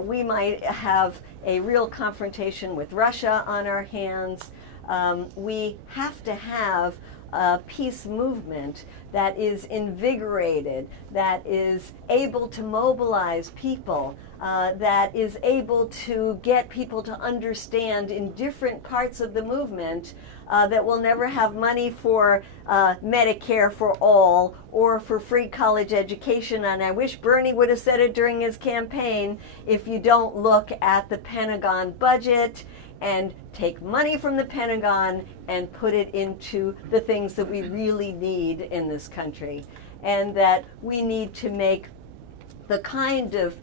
We might have a real confrontation with Russia on our hands. We have to have a peace movement that is invigorated, that is able to mobilize people, that is able to get people to understand in different parts of the movement that we'll never have money for Medicare for all or for free college education. And I wish Bernie would have said it during his campaign, if you don't look at the Pentagon budget and take money from the Pentagon and put it into the things that we really need in this country. And that we need to make the kind of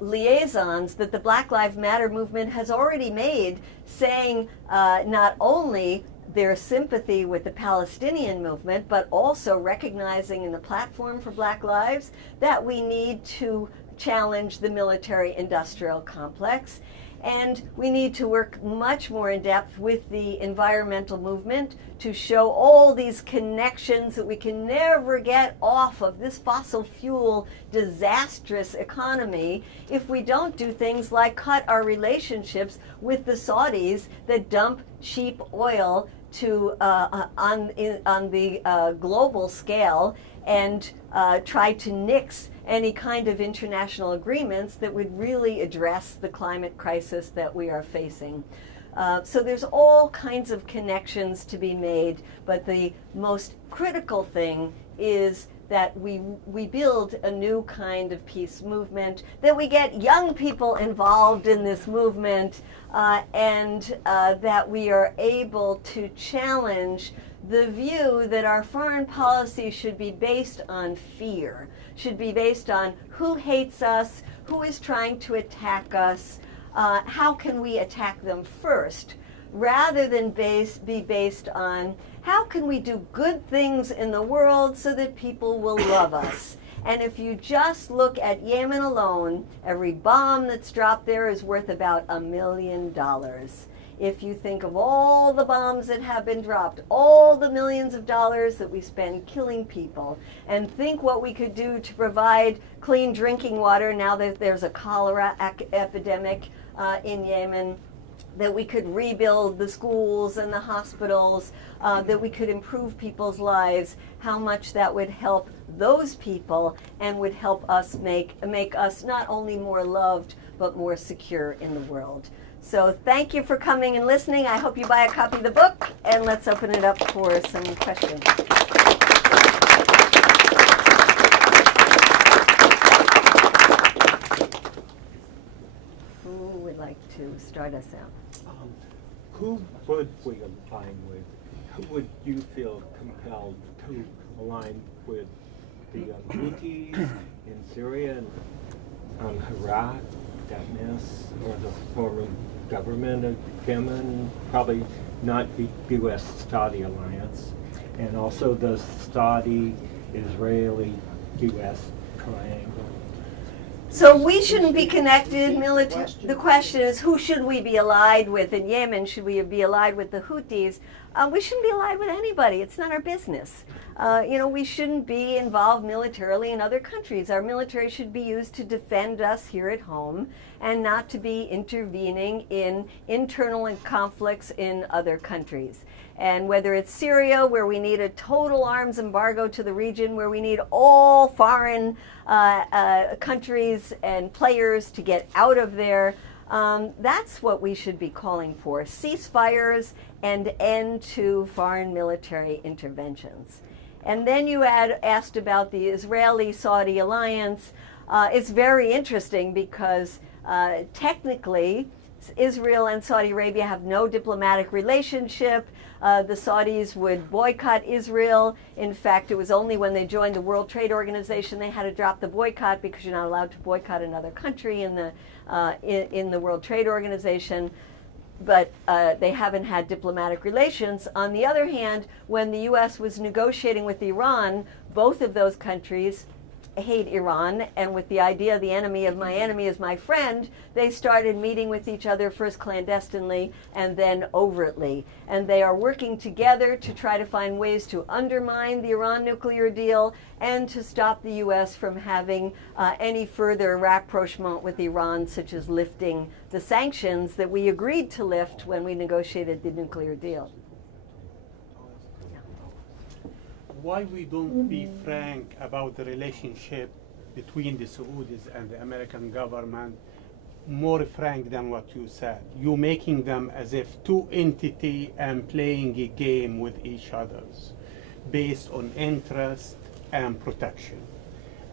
liaisons that the Black Lives Matter movement has already made, saying not only their sympathy with the Palestinian movement, but also recognizing in the platform for Black Lives that we need to challenge the military-industrial complex. And we need to work much more in depth with the environmental movement to show all these connections that we can never get off of this fossil fuel disastrous economy if we don't do things like cut our relationships with the Saudis that dump cheap oil to on the global scale and try to nix any kind of international agreements that would really address the climate crisis that we are facing. So there's all kinds of connections to be made, but the most critical thing is that we build a new kind of peace movement, that we get young people involved in this movement, and that we are able to challenge the view that our foreign policy should be based on fear, should be based on who hates us, who is trying to attack us, how can we attack them first, rather than be based on how can we do good things in the world so that people will love us. And if you just look at Yemen alone, every bomb that's dropped there is worth about $1 million. If you think of all the bombs that have been dropped, all the millions of dollars that we spend killing people, and think what we could do to provide clean drinking water now that there's a cholera epidemic in Yemen, that we could rebuild the schools and the hospitals, that we could improve people's lives, how much that would help those people and would help us make us not only more loved, but more secure in the world. So thank you for coming and listening. I hope you buy a copy of the book, and let's open it up for some questions. Who would like to start us out? Who would we align with? Who would you feel compelled to align with? The Houthis in Syria and Iraq, Damascus, or the former government of Yemen? Probably not the U.S.-Saudi alliance. And also the Saudi-Israeli-U.S. triangle. So we shouldn't be connected. The question is, who should we be allied with in Yemen? Should we be allied with the Houthis? we shouldn't be allied with anybody. It's not our business. We shouldn't be involved militarily in other countries. Our military should be used to defend us here at home and not to be intervening in internal conflicts in other countries. And whether it's Syria, where we need a total arms embargo to the region, where we need all foreign countries and players to get out of there, that's what we should be calling for. Ceasefires and end to foreign military interventions. And then you asked about the Israeli-Saudi alliance. It's very interesting because technically Israel and Saudi Arabia have no diplomatic relationship. The Saudis would boycott Israel. In fact, it was only when they joined the World Trade Organization they had to drop the boycott, because you're not allowed to boycott another country in the World Trade Organization. But they haven't had diplomatic relations. On the other hand, when the U.S. was negotiating with Iran, both of those countries hate Iran, and with the idea the enemy of my enemy is my friend, they started meeting with each other, first clandestinely and then overtly. And they are working together to try to find ways to undermine the Iran nuclear deal and to stop the U.S. from having any further rapprochement with Iran, such as lifting the sanctions that we agreed to lift when we negotiated the nuclear deal. Why we don't be frank about the relationship between the Saudis and the American government, more frank than what you said. You making them as if two entities and playing a game with each others based on interest and protection.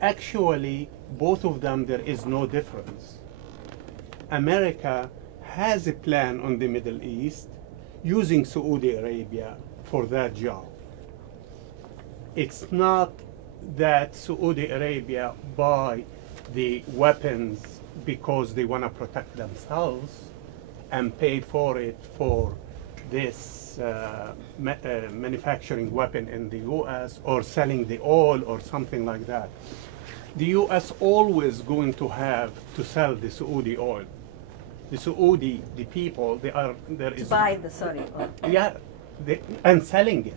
Actually, both of them, there is no difference. America has a plan on the Middle East using Saudi Arabia for that job. It's not that Saudi Arabia buy the weapons because they want to protect themselves and pay for it for this manufacturing weapon in the U.S. or selling the oil or something like that. The U.S. always going to have to sell the Saudi oil. The Saudi, the people, there is... To buy the Saudi oil. Yeah, and selling it.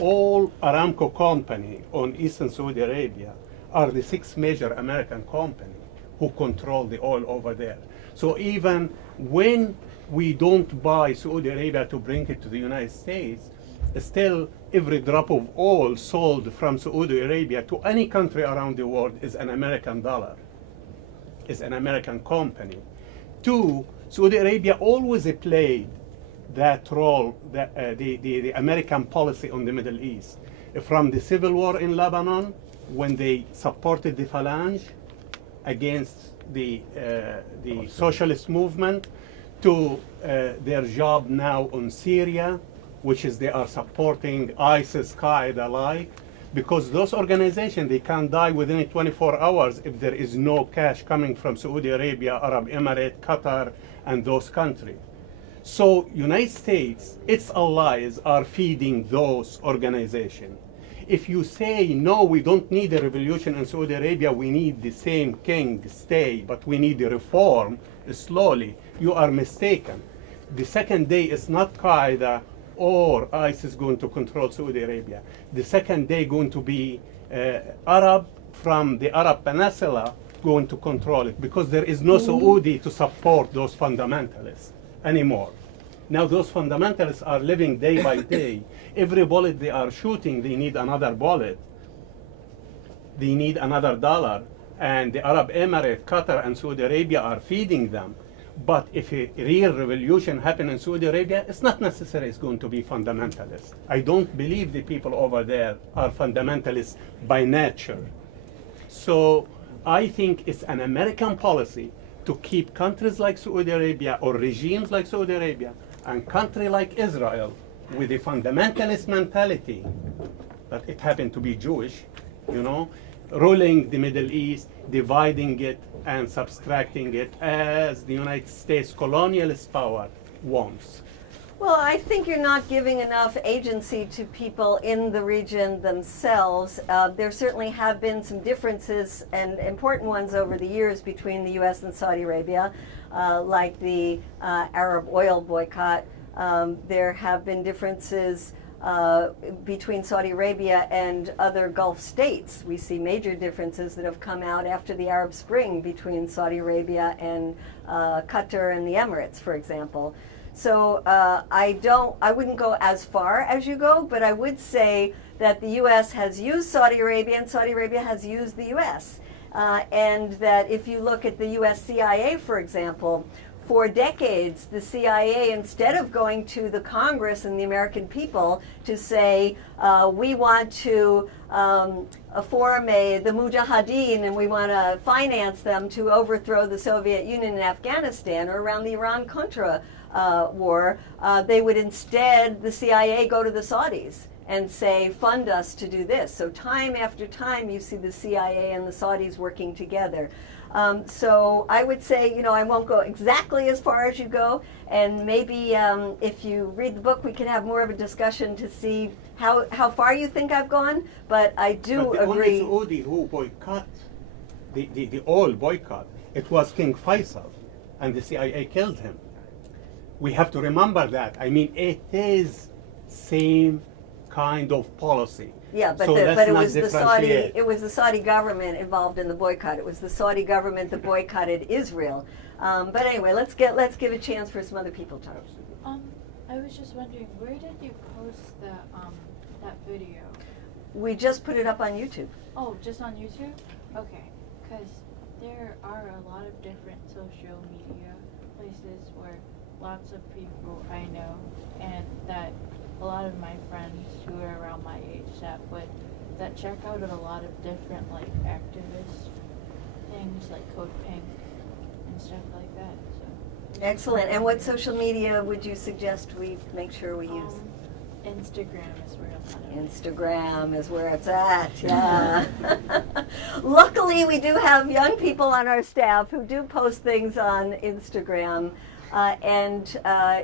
All Aramco company on Eastern Saudi Arabia are the 6 major American companies who control the oil over there. So even when we don't buy Saudi Arabia to bring it to the United States, still every drop of oil sold from Saudi Arabia to any country around the world is an American dollar, is an American company. 2, Saudi Arabia always played that role, the American policy on the Middle East. From the civil war in Lebanon, when they supported the Phalange against the socialist movement, to their job now on Syria, which is they are supporting ISIS, Qaeda-like, because those organizations, they can die within 24 hours if there is no cash coming from Saudi Arabia, Arab Emirates, Qatar, and those countries. So United States, its allies are feeding those organizations. If you say, no, we don't need a revolution in Saudi Arabia, we need the same king stay, but we need a reform slowly, you are mistaken. The second day is not Qaeda or ISIS going to control Saudi Arabia. The second day going to be Arab from the Arab Peninsula going to control it, because there is no Saudi to support those fundamentalists anymore. Now those fundamentalists are living day by day. Every bullet they are shooting, they need another bullet. They need another dollar. And the Arab Emirates, Qatar, and Saudi Arabia are feeding them. But if a real revolution happens in Saudi Arabia, it's not necessary it's going to be fundamentalist. I don't believe the people over there are fundamentalists by nature. So I think it's an American policy to keep countries like Saudi Arabia or regimes like Saudi Arabia and country like Israel with a fundamentalist mentality, that it happened to be Jewish, ruling the Middle East, dividing it and subtracting it as the United States colonialist power wants. Well, I think you're not giving enough agency to people in the region themselves. There certainly have been some differences, and important ones over the years, between the U.S. and Saudi Arabia, like the Arab oil boycott. There have been differences between Saudi Arabia and other Gulf states. We see major differences that have come out after the Arab Spring between Saudi Arabia and Qatar and the Emirates, for example. So I wouldn't go as far as you go, but I would say that the U.S. has used Saudi Arabia and Saudi Arabia has used the U.S. And that if you look at the U.S. CIA, for example, for decades, the CIA, instead of going to the Congress and the American people to say, we want to form the Mujahideen and we want to finance them to overthrow the Soviet Union in Afghanistan or around the Iran-Contra war, they would instead, the CIA, go to the Saudis and say, fund us to do this. So time after time, you see the CIA and the Saudis working together. So I would say, I won't go exactly as far as you go, and maybe if you read the book, we can have more of a discussion to see how far you think I've gone, but I do agree. The only Saudi who boycott, the oil boycott, it was King Faisal, and the CIA killed him. We have to remember that. I mean, it is same kind of policy. Yeah, but, so but it was the Saudi government involved in the boycott. It was the Saudi government that boycotted Israel. But anyway, let's give a chance for some other people to talk. I was just wondering, where did you post that video? We just put it up on YouTube. Oh, just on YouTube? Okay, because there are a lot of different social media places where lots of people I know, and that a lot of my friends who are around my age that check out a lot of different activist things like CODEPINK and stuff like that. So. Excellent. And what social media would you suggest we make sure we use? Instagram is where I'm on. Instagram is where it's at, yeah. Luckily, we do have young people on our staff who do post things on Instagram. And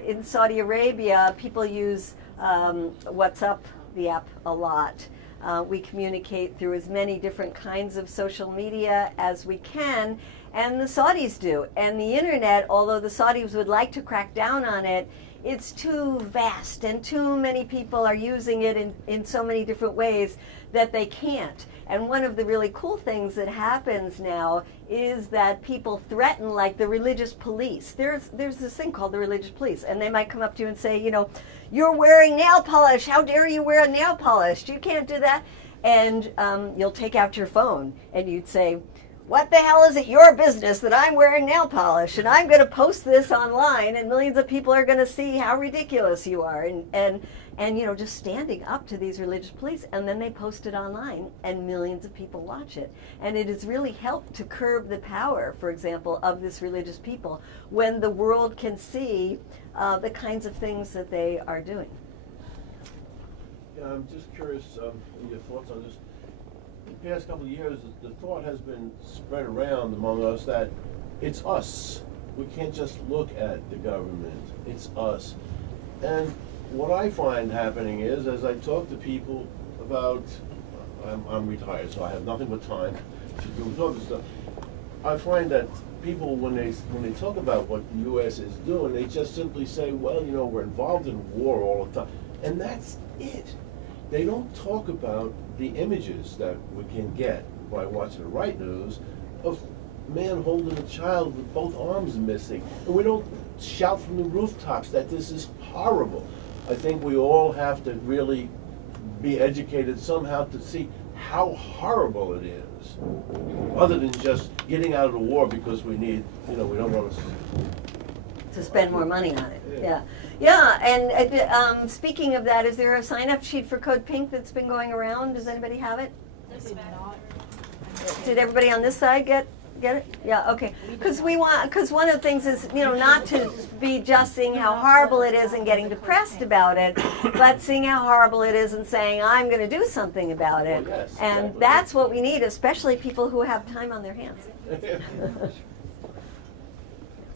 in Saudi Arabia, people use WhatsApp, the app, a lot. We communicate through as many different kinds of social media as we can, and the Saudis do. And the internet, although the Saudis would like to crack down on it, it's too vast and too many people are using it in so many different ways that they can't. And one of the really cool things that happens now is that people threaten, like the religious police. There's this thing called the religious police, and they might come up to you and say, you're wearing nail polish. How dare you wear a nail polish? You can't do that. And you'll take out your phone and you'd say, what the hell is it your business that I'm wearing nail polish? And I'm going to post this online, and millions of people are going to see how ridiculous you are. And just standing up to these religious police, and then they post it online, and millions of people watch it. And it has really helped to curb the power, for example, of this religious people when the world can see the kinds of things that they are doing. Yeah, I'm just curious your thoughts on this. The past couple of years, the thought has been spread around among us that it's us. We can't just look at the government. It's us. And what I find happening is, as I talk to people about, I'm retired, so I have nothing but time to do all this stuff. I find that people, when they talk about what the U.S. is doing, they just simply say, well, we're involved in war all the time. And that's it. They don't talk about the images that we can get by watching the right news of man holding a child with both arms missing. And we don't shout from the rooftops that this is horrible. I think we all have to really be educated somehow to see how horrible it is, other than just getting out of the war because we need, we don't want to spend more money on it. Yeah. And speaking of that, is there a sign-up sheet for CODEPINK that's been going around? Does anybody have it? Did everybody on this side get it? Yeah, okay. Because one of the things is, not to be just seeing how horrible it is and getting depressed about it, but seeing how horrible it is and saying, I'm going to do something about it. Well, yes, and exactly. That's what we need, especially people who have time on their hands.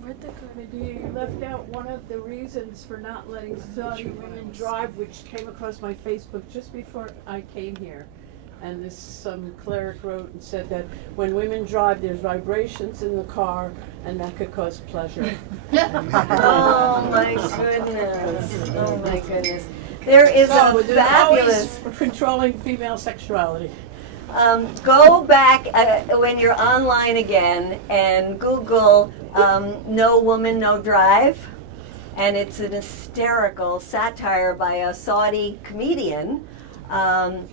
Martha Kennedy, you left out one of the reasons for not letting Saudi women drive, which came across my Facebook just before I came here. and some cleric wrote and said that when women drive, there's vibrations in the car, and that could cause pleasure. Oh my goodness. Oh my goodness. There is So a there's fabulous. always controlling female sexuality. Go back when you're online again and Google "No Woman, No Drive," and it's an hysterical satire by a Saudi comedian from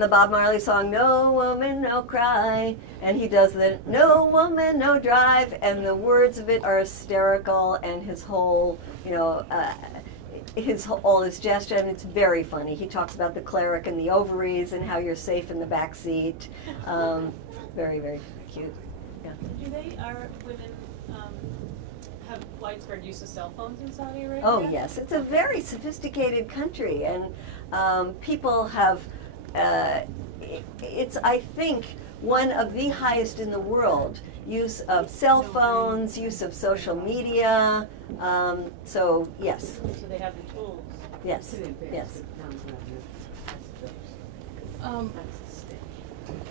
the Bob Marley song "No Woman, No Cry," and he does the "No Woman, No Drive," and the words of it are hysterical, and his whole, all his gesture, and it's very funny. He talks about the cleric and the ovaries and how you're safe in the back seat. Very, very cute. Yeah. Are women have widespread use of cell phones in Saudi Arabia? Oh yes, it's a very sophisticated country, and people have. It's, I think, one of the highest in the world. Use of cell phones, use of social media. So yes, So they have the tools. yes, yes.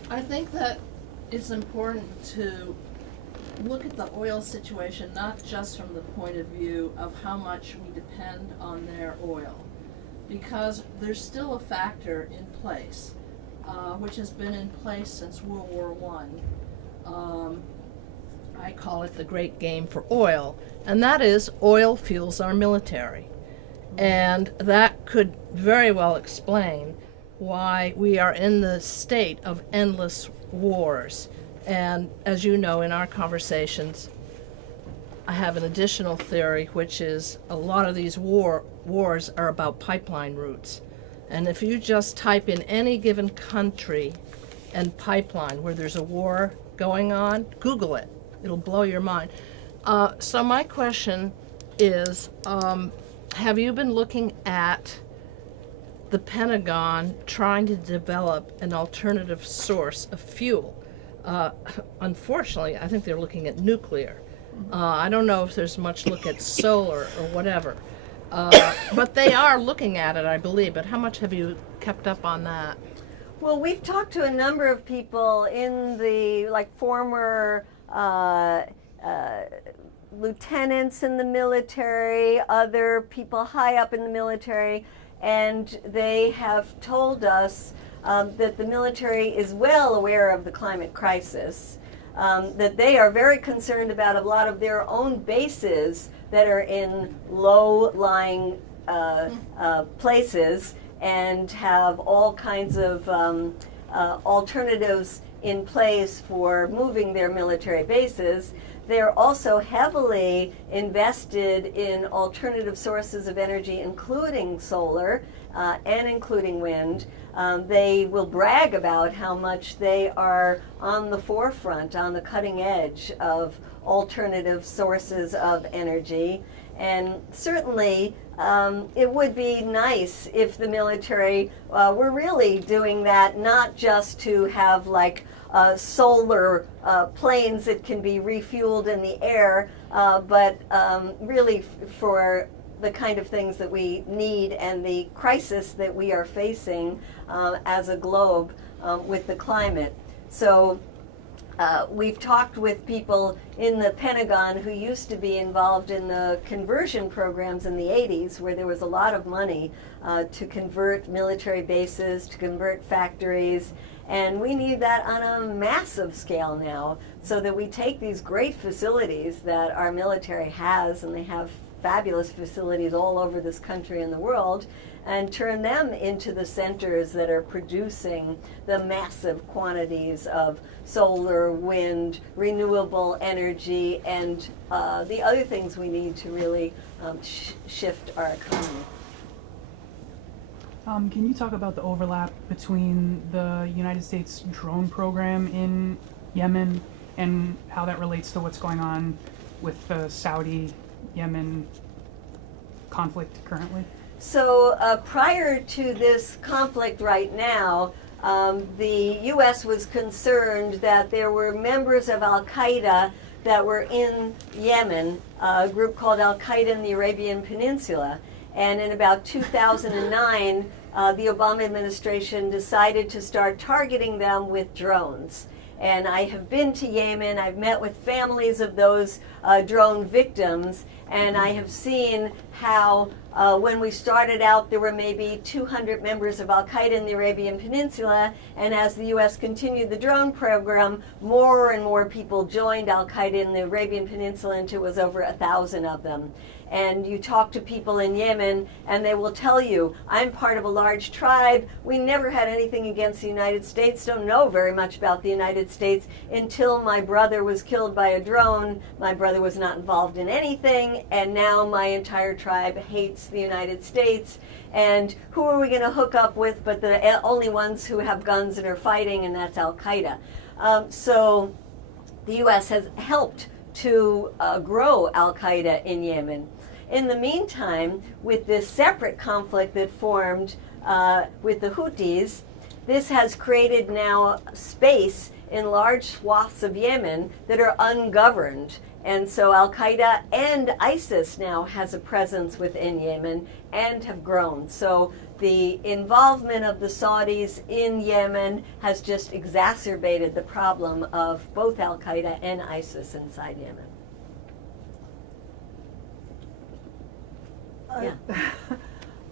I think that it's important to look at the oil situation not just from the point of view of how much we depend on their oil, because there's still a factor in place, which has been in place since World War I. I call it the great game for oil, and that is oil fuels our military. And that could very well explain why we are in the state of endless wars. And as you know, in our conversations, I have an additional theory, which is a lot of these wars are about pipeline routes. And if you just type in any given country and pipeline where there's a war going on, Google it. It'll blow your mind. So my question is, have you been looking at the Pentagon trying to develop an alternative source of fuel? Unfortunately, I think they're looking at nuclear. I don't know if there's much look at solar or whatever. But they are looking at it, I believe. But how much have you kept up on that? Well, we've talked to a number of people in the, former lieutenants in the military, other people high up in the military, and they have told us that the military is well aware of the climate crisis, that they are very concerned about a lot of their own bases that are in low-lying places and have all kinds of alternatives in place for moving their military bases. They're also heavily invested in alternative sources of energy, including solar and including wind. They will brag about how much they are on the forefront, on the cutting edge of alternative sources of energy. And certainly, it would be nice if the military were really doing that, not just to have solar planes that can be refueled in the air, but really for the kind of things that we need and the crisis that we are facing as a globe with the climate. So we've talked with people in the Pentagon who used to be involved in the conversion programs in the 80s, where there was a lot of money to convert military bases, to convert factories, and we need that on a massive scale now, so that we take these great facilities that our military has, and they have fabulous facilities all over this country and the world, and turn them into the centers that are producing the massive quantities of solar, wind, renewable energy, and the other things we need to really shift our economy. Can you talk about the overlap between the United States drone program in Yemen and how that relates to what's going on with the Saudi-Yemen conflict currently? So prior to this conflict right now, the U.S. was concerned that there were members of Al-Qaeda that were in Yemen, a group called Al-Qaeda in the Arabian Peninsula. And in about 2009, the Obama administration decided to start targeting them with drones. And I have been to Yemen, I've met with families of those drone victims, and I have seen how when we started out there were maybe 200 members of Al-Qaeda in the Arabian Peninsula, and as the U.S. continued the drone program, more and more people joined Al-Qaeda in the Arabian Peninsula until it was over 1,000 of them. And you talk to people in Yemen and they will tell you, I'm part of a large tribe, we never had anything against the United States, don't know very much about the United States until my brother was killed by a drone. My brother was not involved in anything, and now my entire tribe hates the United States. And who are we going to hook up with but the only ones who have guns and are fighting, and that's Al-Qaeda. So the U.S. has helped to grow Al-Qaeda in Yemen. In the meantime, with this separate conflict that formed with the Houthis, this has created now space in large swaths of Yemen that are ungoverned. And so Al-Qaeda and ISIS now has a presence within Yemen and have grown. So the involvement of the Saudis in Yemen has just exacerbated the problem of both Al-Qaeda and ISIS inside Yemen. Yeah.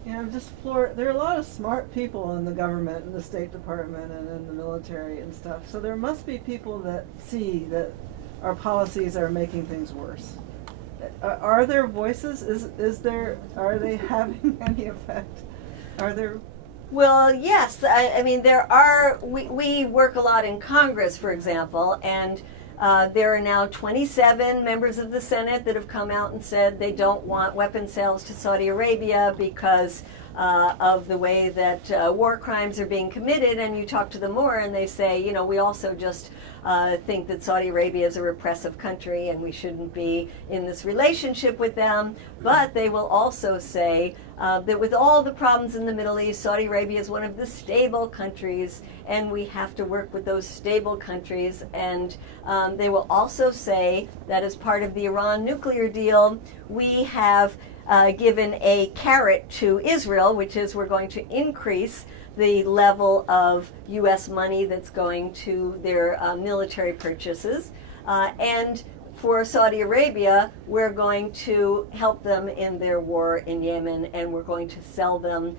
You know, I'm just floored. There are a lot of smart people in the government, in the State Department, and in the military and stuff. So there must be people that see that our policies are making things worse. Are there voices? Are they having any effect? Are there? Well, yes. I mean, there are. We work a lot in Congress, for example, and there are now 27 members of the Senate that have come out and said they don't want weapon sales to Saudi Arabia because of the way that war crimes are being committed. And you talk to them more and they say, you know, we also just think that Saudi Arabia is a repressive country and we shouldn't be in this relationship with them. But they will also say that with all the problems in the Middle East, Saudi Arabia is one of the stable countries and we have to work with those stable countries. And they will also say that as part of the Iran nuclear deal, we have given a carrot to Israel, which is we're going to increase the level of U.S. money that's going to their military purchases. And for Saudi Arabia, we're going to help them in their war in Yemen, and we're going to sell them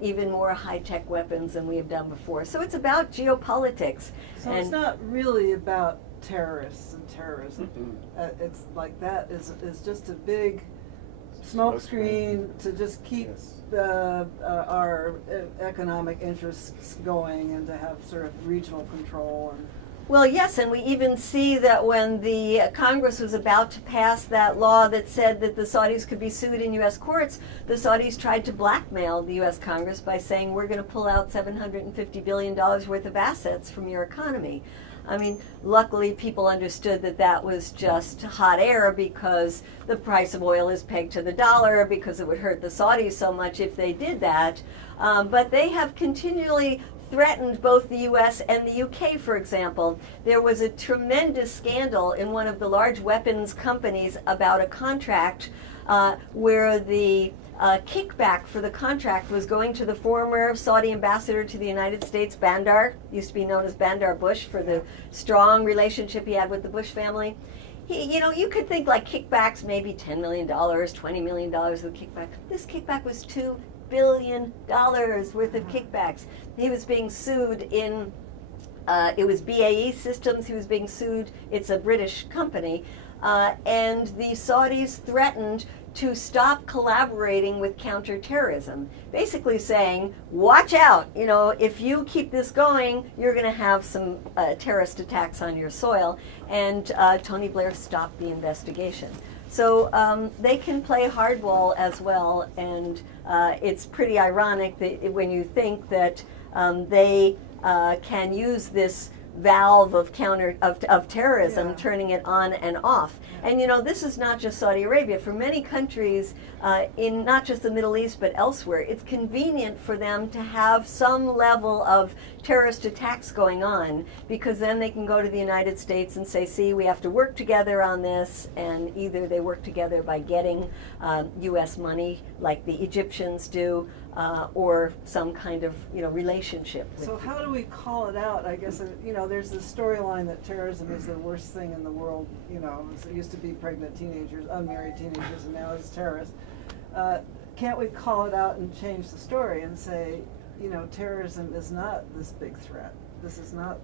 even more high-tech weapons than we have done before. So it's about geopolitics. So it's not really about terrorists and terrorism. It's like that is just a big smokescreen to just keep our economic interests going and to have sort of regional control. And well, yes, and we even see that when the Congress was about to pass that law that said that the Saudis could be sued in U.S. courts, the Saudis tried to blackmail the U.S. Congress by saying, we're going to pull out $750 billion worth of assets from your economy. I mean, luckily people understood that that was just hot air because the price of oil is pegged to the dollar, because it would hurt the Saudis so much if they did that. But they have continually threatened both the U.S. and the UK, for example. There was a tremendous scandal in one of the large weapons companies about a contract where the kickback for the contract was going to the former Saudi ambassador to the United States, Bandar, used to be known as Bandar Bush, for the strong relationship he had with the Bush family. You know, you could think like kickbacks, maybe $10 million, $20 million of kickback. This kickback was $2 billion worth of kickbacks. He was being sued in, it was BAE Systems, he was being sued, it's a British company, and the Saudis threatened to stop collaborating with counterterrorism, basically saying, watch out, you know, if you keep this going, you're going to have some terrorist attacks on your soil. And Tony Blair stopped the investigation. So they can play hardball as well, and it's pretty ironic that when you think that they can use this valve of terrorism, turning it on and off. And you know, this is not just Saudi Arabia. For many countries in not just the Middle East but elsewhere, it's convenient for them to have some level of terrorist attacks going on, because then they can go to the United States and say, see, we have to work together on this, and either they work together by getting U.S. money like the Egyptians do, or some kind of relationship with So how do we call it out? I guess, there's this storyline that terrorism is the worst thing in the world. It used to be pregnant teenagers, unmarried teenagers, and now it's terrorists. Can't we call it out and change the story and say, terrorism is not this big threat. This is not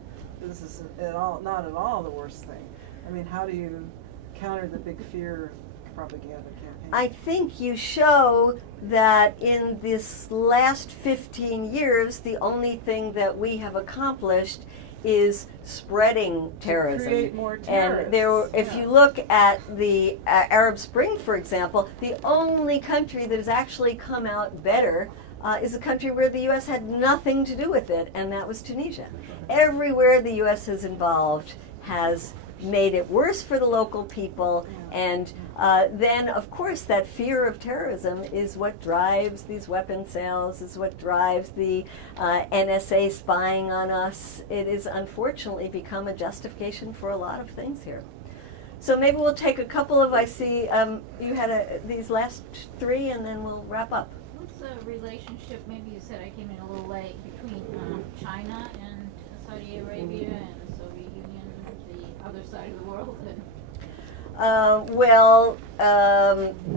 at all the worst thing. I mean, how do you counter the big fear propaganda campaign? I think you show that in this last 15 years, the only thing that we have accomplished is spreading terrorism. To create more And terrorists. if you look at the Arab Spring, for example, the only country that has actually come out better is a country where the U.S. had nothing to do with it, and that was Tunisia. Everywhere the U.S. is involved has made it worse for the local people, and then, of course, that fear of terrorism is what drives these weapon sales, is what drives the NSA spying on us. It has unfortunately become a justification for a lot of things here. So maybe we'll take a couple of, I see you had these last three, and then we'll wrap up. What's the relationship, maybe you said I came in a little late, between China and Saudi Arabia and the Soviet Union, the other side of the world?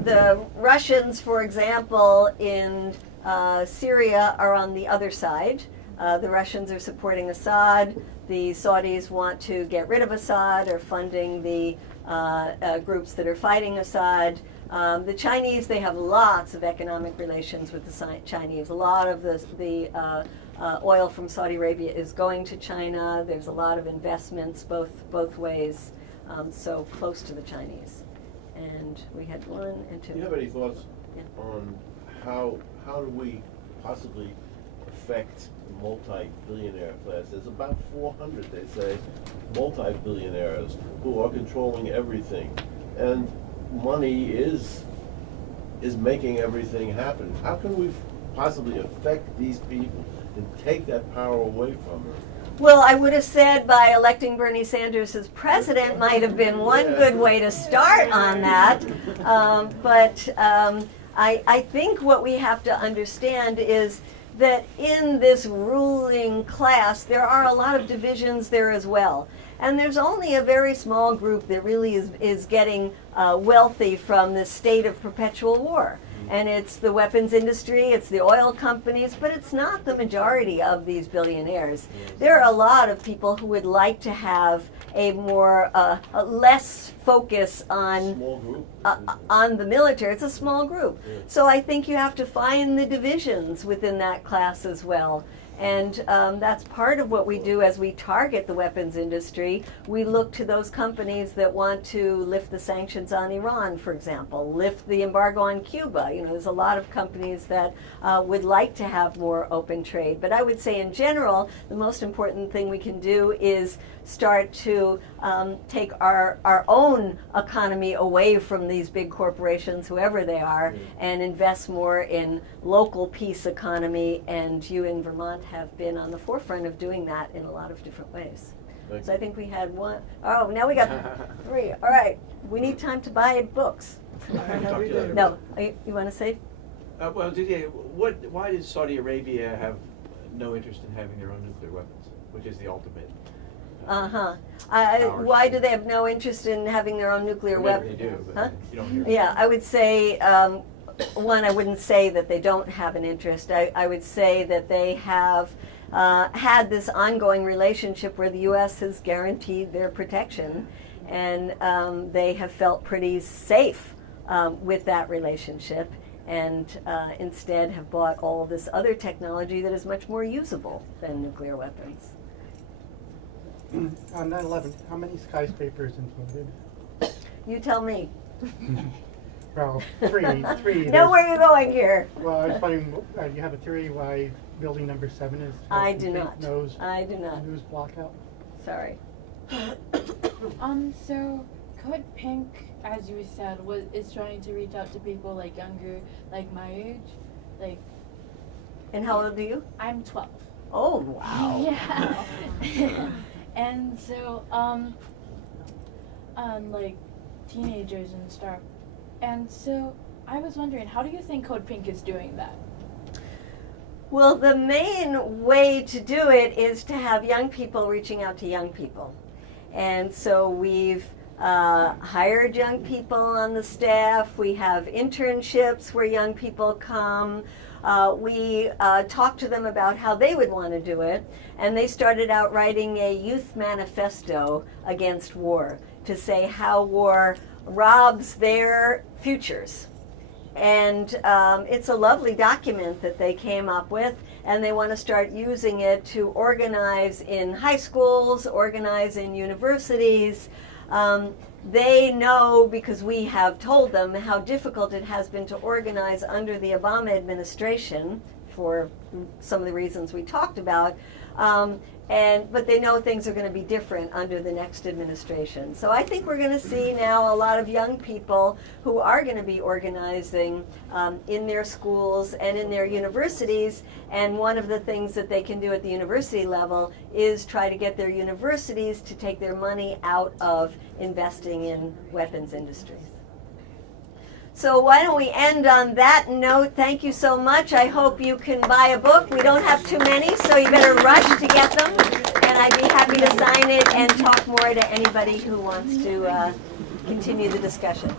The Russians, for example, in Syria are on the other side. The Russians are supporting Assad. The Saudis want to get rid of Assad, are funding the groups that are fighting Assad. The Chinese, they have lots of economic relations with the Chinese. A lot of the oil from Saudi Arabia is going to China. There's a lot of investments both ways, so close to the Chinese. And we had one and two. Do you have any thoughts Yeah. on how do we possibly affect the multi-billionaire class? There's about 400, they say, multi-billionaires who are controlling everything, and money is making everything happen. How can we possibly affect these people and take that power away from them? Well, I would have said by electing Bernie Sanders as president might have been one good way to start on that. I think what we have to understand is that in this ruling class, there are a lot of divisions there as well. And there's only a very small group that really is getting wealthy from this state of perpetual war. And it's the weapons industry, it's the oil companies, but it's not the majority of these billionaires. There are a lot of people who would like to have a more, a less focus on Small group. On the military. It's a small group. So I think you have to find the divisions within that class as well. And that's part of what we do as we target the weapons industry. We look to those companies that want to lift the sanctions on Iran, for example, lift the embargo on Cuba. There's a lot of companies that would like to have more open trade. But I would say in general, the most important thing we can do is start to take our own economy away from these big corporations, whoever they are, and invest more in local peace economy. And you in Vermont have been on the forefront of doing that in a lot of different ways. Thank So I you. think we had one. Oh, now we got three. All right. We need time to buy books. No. You want to say? Well, why does Saudi Arabia have no interest in having their own nuclear weapons, which is the ultimate? Why do they have no interest in having their own nuclear Maybe weapons? they do, but Huh? you don't hear. Yeah, I would say, one, I wouldn't say that they don't have an interest. I would say that they have had this ongoing relationship where the U.S. has guaranteed their protection, and they have felt pretty safe with that relationship, and instead have bought all this other technology that is much more usable than nuclear weapons. On 9/11, how many skyscrapers imploded? You tell me. Well, three. Know where you're going here. Well, I was wondering, you have a theory why building number 7 is? I do not. Nose. I do not. News blockout. Sorry. So CODEPINK, as you said, is trying to reach out to people like younger, like my age, And how old are you? I'm 12. Oh, wow. Yeah. And so, like teenagers and stuff. And so I was wondering, how do you think CODEPINK is doing that? Well, the main way to do it is to have young people reaching out to young people. And so we've hired young people on the staff. We have internships where young people come. We talk to them about how they would want to do it. And they started out writing a youth manifesto against war to say how war robs their futures. And it's a lovely document that they came up with, and they want to start using it to organize in high schools, organize in universities. They know, because we have told them, how difficult it has been to organize under the Obama administration for some of the reasons we talked about. But they know things are going to be different under the next administration. So I think we're going to see now a lot of young people who are going to be organizing in their schools and in their universities. And one of the things that they can do at the university level is try to get their universities to take their money out of investing in weapons industries. So why don't we end on that note? Thank you so much. I hope you can buy a book. We don't have too many, so you better rush to get them. And I'd be happy to sign it and talk more to anybody who wants to continue the discussion.